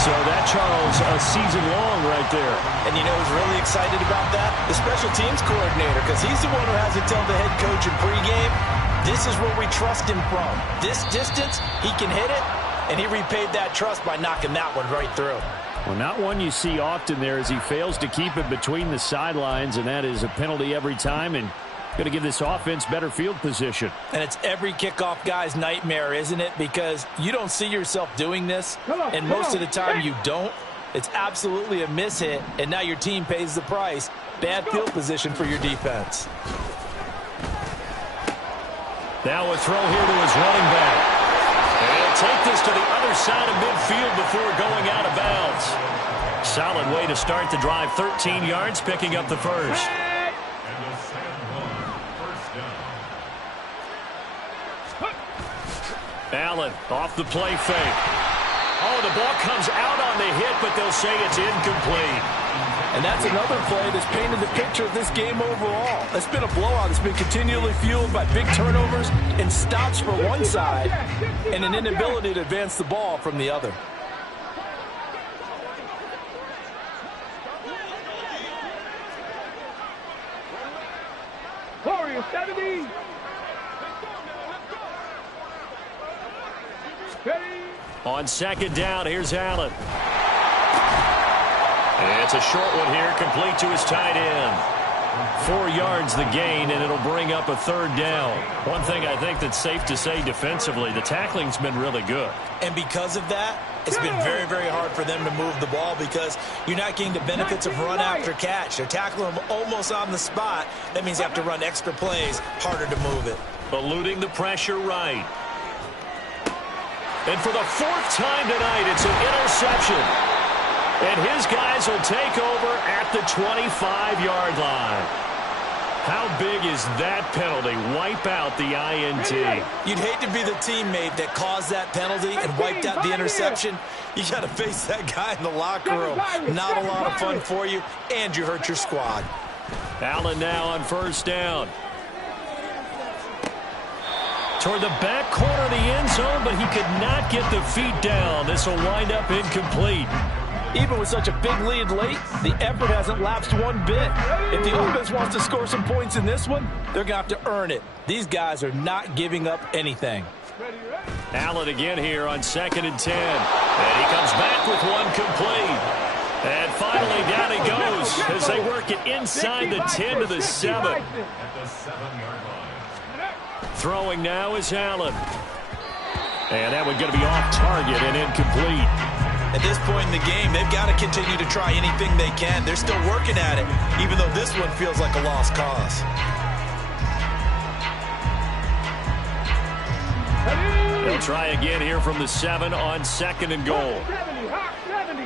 So that, Charles, a season long right there. And you know who's really excited about that? The special teams coordinator, because he's the one who has to tell the head coach in pregame, this is where we trust him from. This distance, he can hit it, and he repaid that trust by knocking that one right through. Well, not one you see often there as he fails to keep it between the sidelines, and that is a penalty every time, and going to give this offense better field position. And it's every kickoff guy's nightmare, isn't it? Because you don't see yourself doing this, and most of the time you don't. It's absolutely a mishit, and now your team pays the price. Bad field position for your defense. Now a throw here to his running back. And he'll take this to the other side of midfield before going out of bounds. Solid way to start the drive. 13 yards, picking up the first. Allen off the play fake. Oh, the ball comes out on the hit, but they'll say it's incomplete. And that's another play that's painted the picture of this game overall. It's been a blowout. It's been continually fueled by big turnovers and stops for one side and an inability to advance the ball from the other. Warriors 70. On second down, here's Allen. And it's a short one here, complete to his tight end. 4 yards the gain, and it'll bring up a third down. One thing I think that's safe to say defensively, the tackling's been really good. And because of that, it's been very, very hard for them to move the ball because you're not getting the benefits of run after catch. They're tackling them almost on the spot. That means you have to run extra plays, harder to move it. Eluding the pressure right. And for the fourth time tonight, it's an interception. And his guys will take over at the 25-yard line. How big is that penalty? Wipe out the INT. You'd hate to be the teammate that caused that penalty and wiped out the interception. You got to face that guy in the locker room. Not a lot of fun for you, and you hurt your squad. Allen now on first down. Toward the back corner of the end zone, but he could not get the feet down. This will wind up incomplete. Even with such a big lead late, the effort hasn't lapsed one bit. If the offense wants to score some points in this one, they're going to have to earn it. These guys are not giving up anything. Allen again here on 2nd and 10. And he comes back with one complete. And finally down he goes as they work it inside the 10 to the 7. Throwing now is Allen. And that one going to be off target and incomplete. At this point in the game, they've got to continue to try anything they can. They're still working at it, even though this one feels like a lost cause. They'll try again here from the 7 on 2nd and goal. 70, hot 70.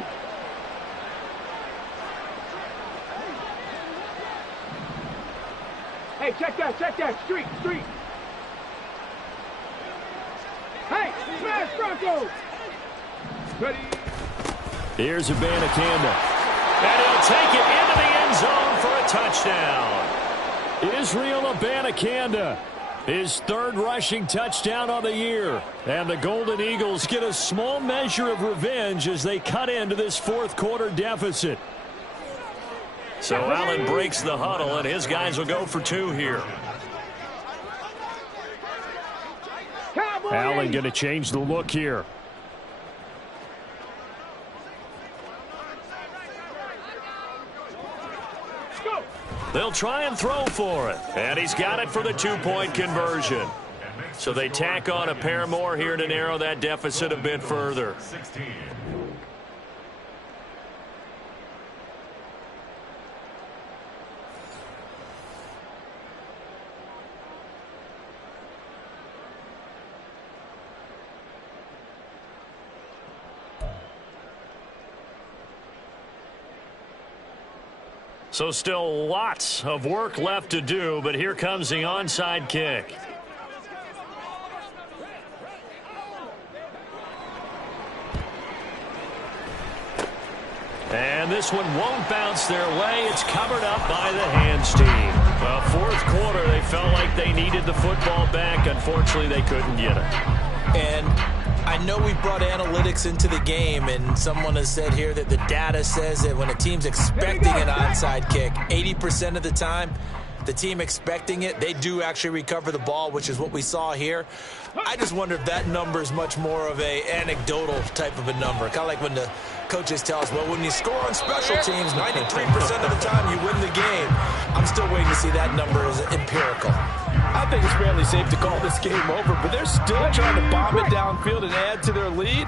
Hey, check that. Street. Hey, smash Broncos. Ready. Here's Abanikanda. And he'll take it into the end zone for a touchdown. Israel Abanikanda, his 3rd rushing touchdown on the year. And the Golden Eagles get a small measure of revenge as they cut into this 4th quarter deficit. So Allen breaks the huddle, and his guys will go for 2 here. Allen going to change the look here. They'll try and throw for it. And he's got it for the 2-point conversion. So they tack on a pair more here to narrow that deficit a bit further. So still lots of work left to do, but here comes the onside kick. And this one won't bounce their way. It's covered up by the hands team. Well, fourth quarter, they felt like they needed the football back. Unfortunately, they couldn't get it. And I know we brought analytics into the game, and someone has said here that the data says that when a team's expecting an onside kick, 80% of the time, the team expecting it, they do actually recover the ball, which is what we saw here. I just wonder if that number is much more of a anecdotal type of a number. Kind of like when the coaches tell us, well, when you score on special teams, 93% of the time you win the game. I'm still waiting to see that number as empirical. I think it's fairly safe to call this game over, but they're still trying to bomb it downfield and add to their lead.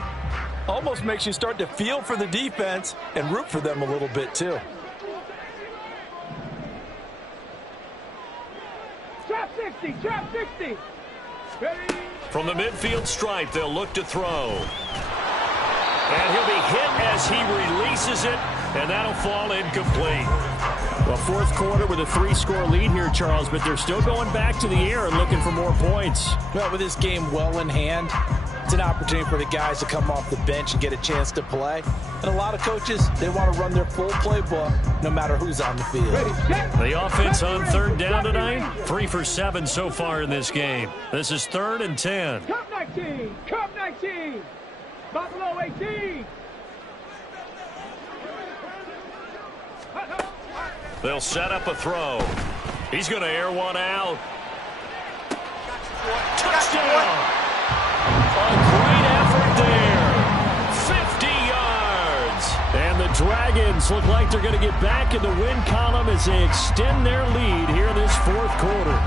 Almost makes you start to feel for the defense and root for them a little bit, too. Trap 60, trap 60. Ready? From the midfield stripe, they'll look to throw. And he'll be hit as he releases it, and that'll fall incomplete. Well, fourth quarter with a 3-score lead here, Charles, but they're still going back to the air and looking for more points. Well, with this game well in hand, it's an opportunity for the guys to come off the bench and get a chance to play. And a lot of coaches, they want to run their full playbook no matter who's on the field. The offense on third down tonight, 3 for 7 so far in this game. This is 3rd and 10. Cup 19, Cup 19. Buffalo 18. They'll set up a throw. He's going to air one out. Touchdown! A great effort there. 50 yards. And the Dragons look like they're going to get back in the win column as they extend their lead here in this fourth quarter.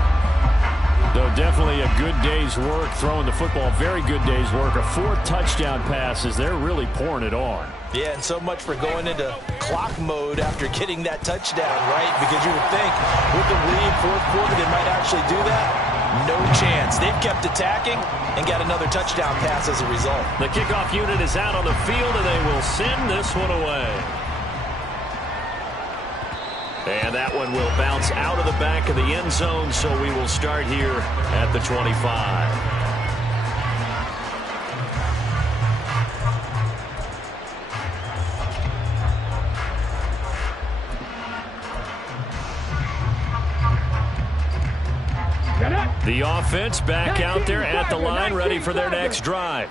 Though definitely a good day's work throwing the football. Very good day's work. A 4th touchdown pass as they're really pouring it on. Yeah, and so much for going into clock mode after getting that touchdown, right? Because you would think with the lead, fourth quarter, they might actually do that. No chance. They've kept attacking and got another touchdown pass as a result. The kickoff unit is out on the field, and they will send this one away. And that one will bounce out of the back of the end zone, so we will start here at the 25. The offense back out there at the line, ready for their next drive.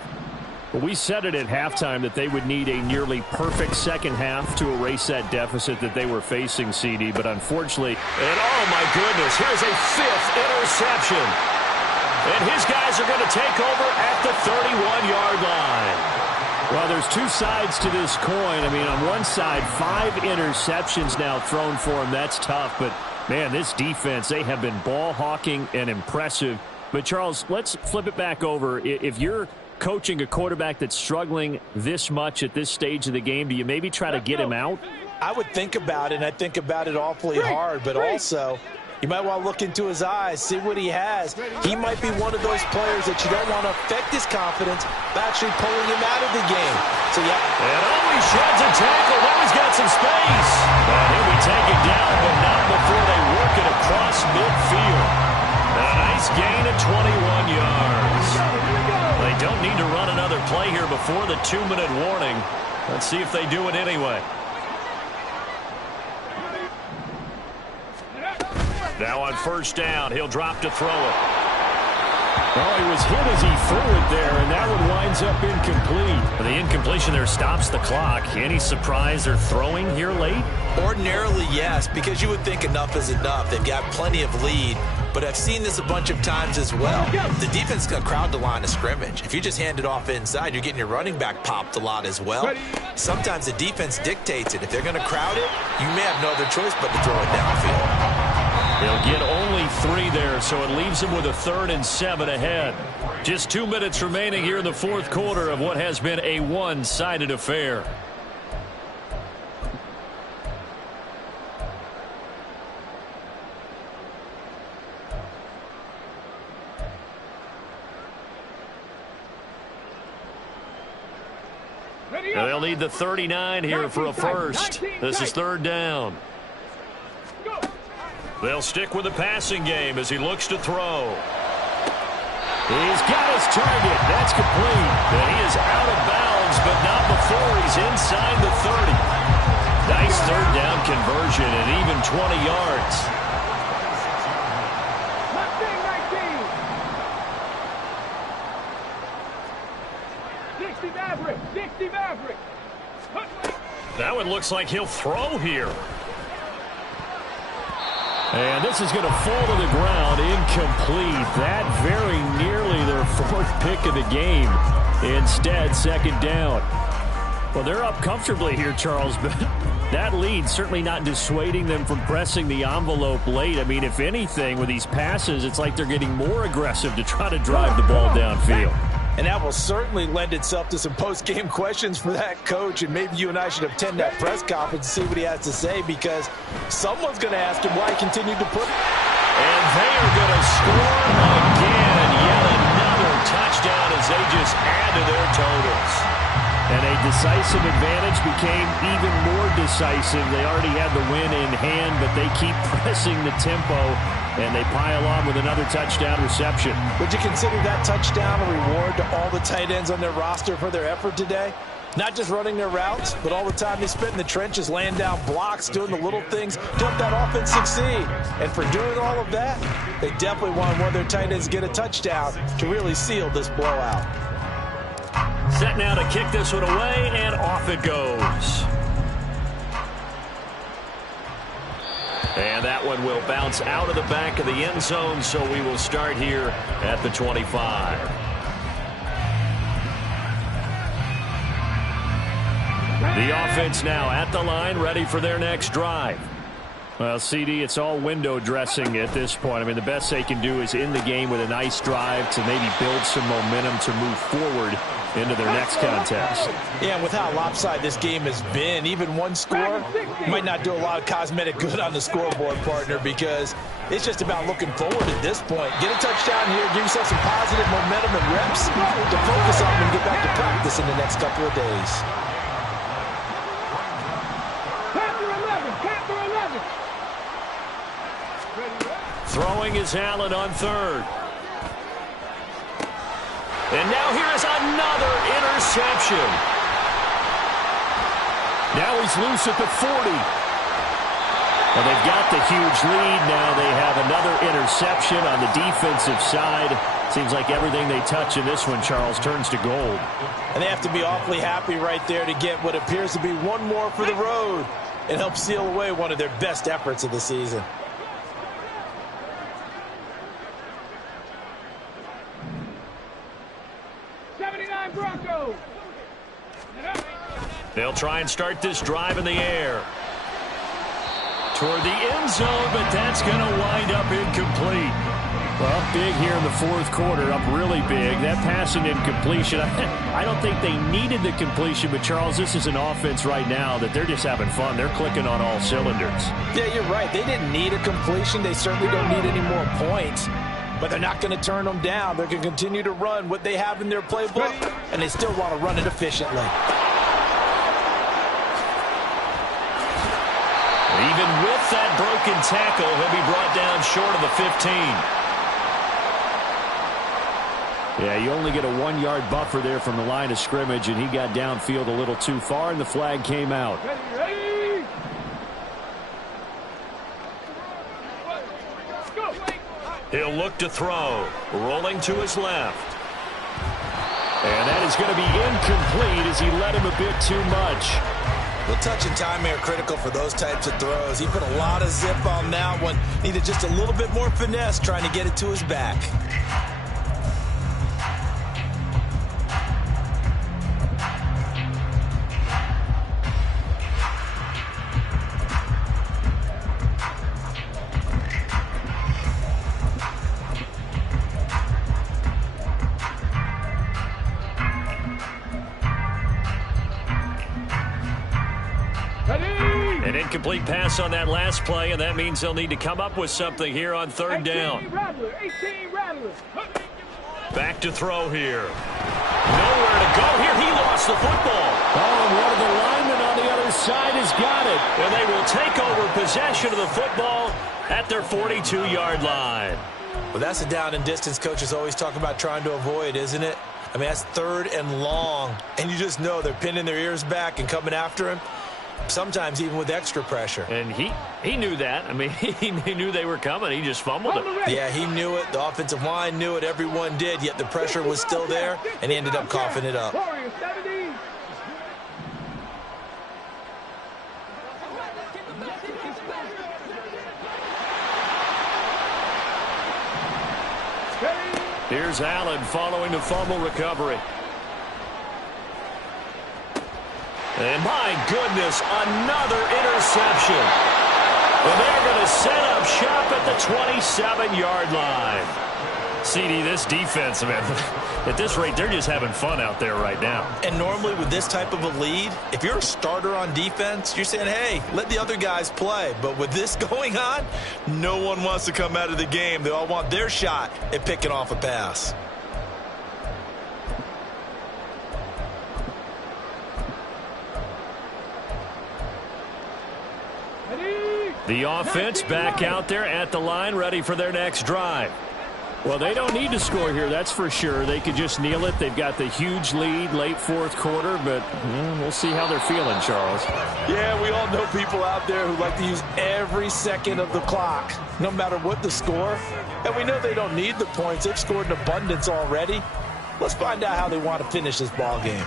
Well, we said it at halftime that they would need a nearly perfect second half to erase that deficit that they were facing, CD, but unfortunately... And oh my goodness, here's a 5th interception. And his guys are going to take over at the 31-yard line. Well, there's two sides to this coin. I mean, on one side, 5 interceptions now thrown for him. That's tough, but man, this defense, they have been ball hawking and impressive. But Charles, let's flip it back over. If you're coaching a quarterback that's struggling this much at this stage of the game, do you maybe try to get him out? I would think about it, and I think about it awfully hard, but also you might want to look into his eyes, see what he has. He might be one of those players that you don't want to affect his confidence by actually pulling him out of the game. So, yeah. And he sheds a tackle. Now he's got some space. And he'll be taken down, but not before they work it across midfield. And a nice gain of 21 yards. They don't need to run another play here before the 2-minute warning. Let's see if they do it anyway. Now on first down, he'll drop to throw it. Well, he was hit as he threw it there, and that one winds up incomplete. The incompletion there stops the clock. Any surprise they're throwing here late? Ordinarily, yes, because you would think enough is enough. They've got plenty of lead, but I've seen this a bunch of times as well. The defense is going to crowd the line of scrimmage. If you just hand it off inside, you're getting your running back popped a lot as well. Sometimes the defense dictates it. If they're going to crowd it, you may have no other choice but to throw it downfield. They'll get only 3 there, so it leaves them with a 3rd and 7 ahead. Just 2 minutes remaining here in the fourth quarter of what has been a one-sided affair. They'll need the 39 here for a first. This is 3rd down. They'll stick with the passing game as he looks to throw. He's got his target. That's complete. And he is out of bounds, but not before he's inside the 30. Nice third down conversion and even 20 yards. Dixie Maverick. Dixie Maverick. That one looks like he'll throw here. And this is going to fall to the ground, incomplete. That very nearly their fourth pick of the game. Instead, second down. Well, they're up comfortably here, Charles, but that lead certainly not dissuading them from pressing the envelope late. I mean, if anything, with these passes, it's like they're getting more aggressive to try to drive the ball downfield. And that will certainly lend itself to some post-game questions for that coach. And maybe you and I should attend that press conference and see what he has to say, because someone's going to ask him why he continued to put it. And they are going to score again. Yet another touchdown as they just add to their totals. And a decisive advantage became even more decisive. They already had the win in hand, but they keep pressing the tempo, and they pile on with another touchdown reception. Would you consider that touchdown a reward to all the tight ends on their roster for their effort today? Not just running their routes, but all the time they spent in the trenches, laying down blocks, doing the little things to help that offense succeed. And for doing all of that, they definitely wanted one of their tight ends to get a touchdown to really seal this blowout. Set now to kick this one away, and off it goes. And that one will bounce out of the back of the end zone, so we will start here at the 25. The offense now at the line, ready for their next drive. Well, CD, it's all window dressing at this point. I mean, the best they can do is in the game with a nice drive to maybe build some momentum to move forward into their next contest. Yeah, and with how lopsided this game has been, even one score might not do a lot of cosmetic good on the scoreboard, partner, because it's just about looking forward at this point. Get a touchdown here, give yourself some positive momentum and reps to focus on and get back to practice in the next couple of days. Throwing is Allen on third. And now here is another interception. Now he's loose at the 40. Well, they've got the huge lead. Now they have another interception on the defensive side. Seems like everything they touch in this one, Charles, turns to gold. And they have to be awfully happy right there to get what appears to be one more for the road and help seal away one of their best efforts of the season. Broncos. They'll try and start this drive in the air. Toward the end zone, but that's going to wind up incomplete. Well, big here in the fourth quarter, up really big. That passing incompletion, I don't think they needed the completion, but Charles, this is an offense right now that they're just having fun. They're clicking on all cylinders. Yeah, you're right. They didn't need a completion. They certainly don't need any more points. But they're not going to turn them down. They're going to continue to run what they have in their playbook, and they still want to run it efficiently. Even with that broken tackle, he'll be brought down short of the 15. Yeah, you only get a 1-yard buffer there from the line of scrimmage, and he got downfield a little too far, and the flag came out. Ready. He'll look to throw, rolling to his left. And that is going to be incomplete as he led him a bit too much. The touch and timing are critical for those types of throws. He put a lot of zip on that one. Needed just a little bit more finesse trying to get it to his back. An incomplete pass on that last play, and that means they'll need to come up with something here on third down. 18 Rattler. Back to throw here. Nowhere to go here. He lost the football. Oh, and one of the linemen on the other side has got it. And they will take over possession of the football at their 42-yard line. Well, that's a down and distance coaches always talk about trying to avoid, isn't it? I mean, that's 3rd and long, and you just know they're pinning their ears back and coming after him, sometimes even with extra pressure. And he knew that. I mean, he knew they were coming. He just fumbled it. Yeah, he knew it. The offensive line knew it. Everyone did, yet the pressure was still there, and he ended up coughing it up. Here's Allen following the fumble recovery. And my goodness, another interception. And they're going to set up shop at the 27-yard line. CD, this defense, man, at this rate, they're just having fun out there right now. And normally with this type of a lead, if you're a starter on defense, you're saying, hey, let the other guys play. But with this going on, no one wants to come out of the game. They all want their shot at picking off a pass. The offense back out there at the line, ready for their next drive. Well, they don't need to score here, that's for sure. They could just kneel it. They've got the huge lead late 4th quarter, but we'll see how they're feeling, Charles. Yeah, we all know people out there who like to use every second of the clock, no matter what the score. And we know they don't need the points. They've scored in abundance already. Let's find out how they want to finish this ball game.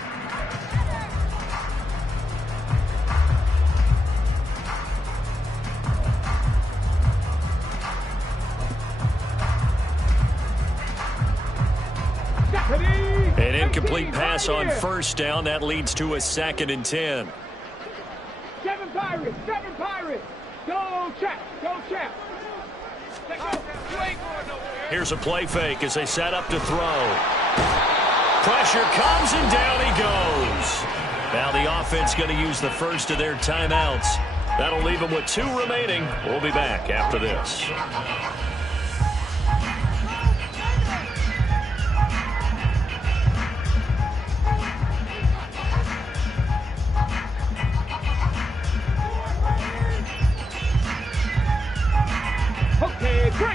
An incomplete pass on 1st down. That leads to a 2nd and 10. 7 Pirates, 7 Pirates. Go Chap, go Chap. Here's a play fake as they set up to throw. Pressure comes and down he goes. Now the offense going to use the first of their timeouts. That'll leave them with 2 remaining. We'll be back after this.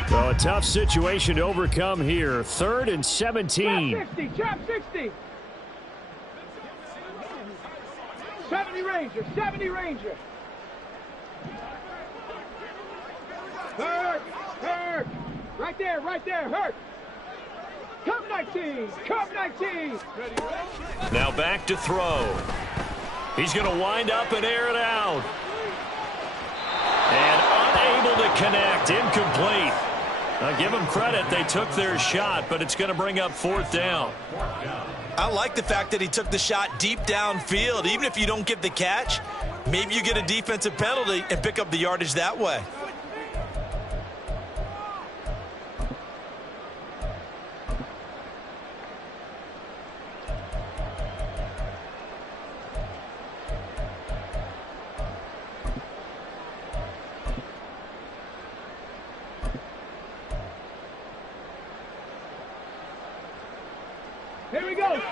So a tough situation to overcome here. 3rd and 17. Trap 60. 70 Ranger, 70 Ranger. Hurt. Right there, hurt. Come 19, come 19. Now back to throw. He's going to wind up and air it out. And unable to connect, incomplete. Now give them credit, they took their shot, but it's going to bring up 4th down. I like the fact that he took the shot deep downfield. Even if you don't get the catch, maybe you get a defensive penalty and pick up the yardage that way.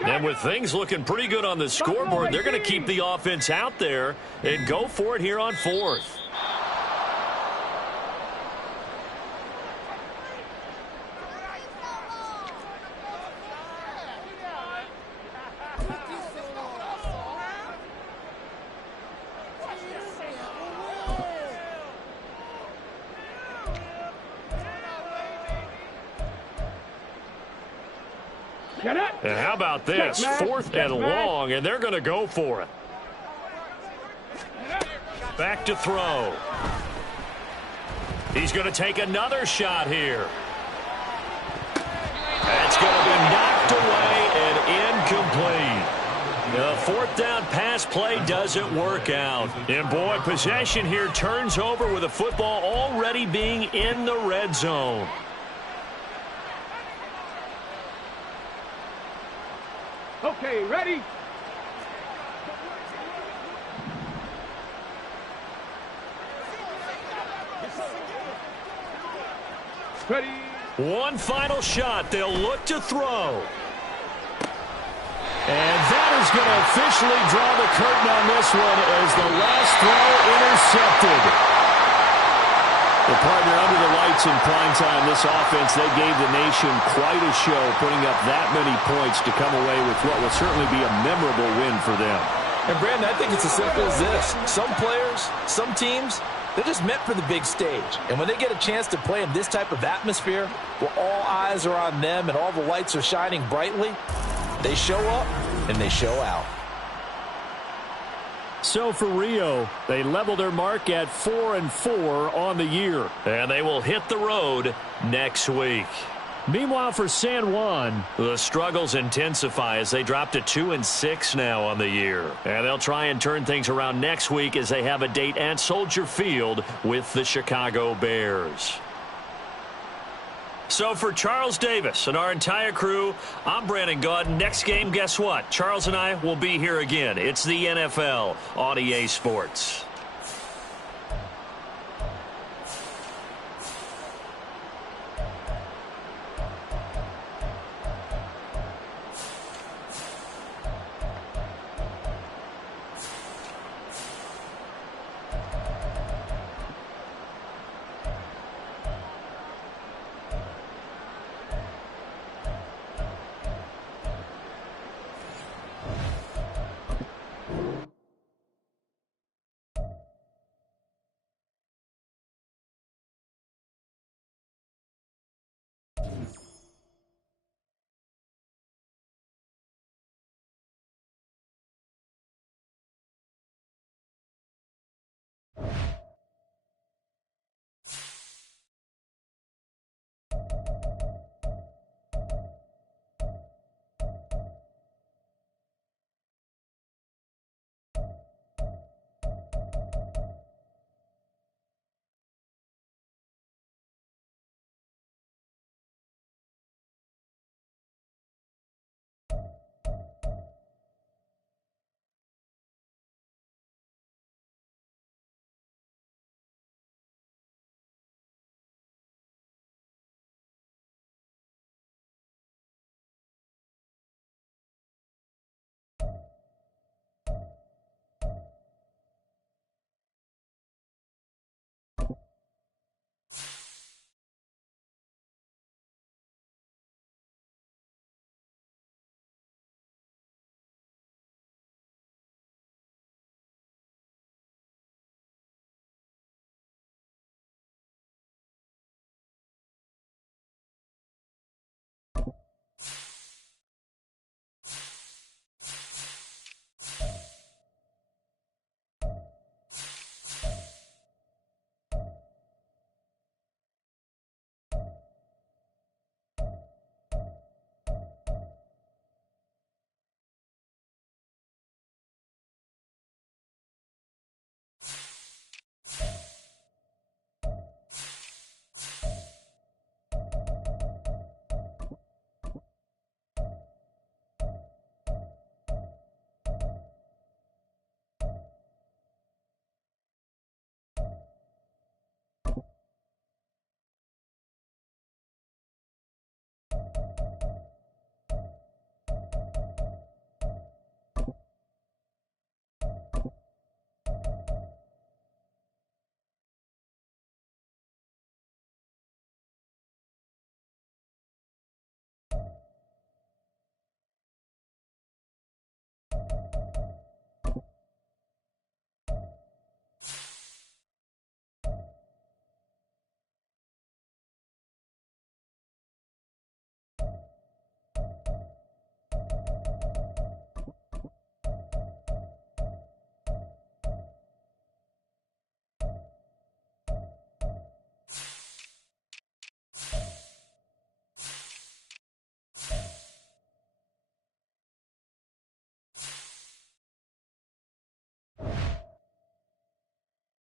And with things looking pretty good on the scoreboard, they're going to keep the offense out there and go for it here on 4th. And how about this? 4th and long, and they're going to go for it. Back to throw. He's going to take another shot here. That's going to be knocked away and incomplete. The 4th down pass play doesn't work out. And boy, possession here turns over with the football already being in the red zone. Okay, ready? Ready. One final shot. They'll look to throw. And that is going to officially draw the curtain on this one as the last throw intercepted. The partner under the lights in prime time, this offense, they gave the nation quite a show, putting up that many points to come away with what will certainly be a memorable win for them. And, Brandon, I think it's as simple as this. Some players, some teams, they're just meant for the big stage. And when they get a chance to play in this type of atmosphere, where all eyes are on them and all the lights are shining brightly, they show up and they show out. So for Rio, they level their mark at 4-4 on the year. And they will hit the road next week. Meanwhile, for San Juan, the struggles intensify as they drop to 2-6 now on the year. And they'll try and turn things around next week as they have a date at Soldier Field with the Chicago Bears. So for Charles Davis and our entire crew, I'm Brandon Gaudin. Next game, guess what? Charles and I will be here again. It's the NFL on EA Sports.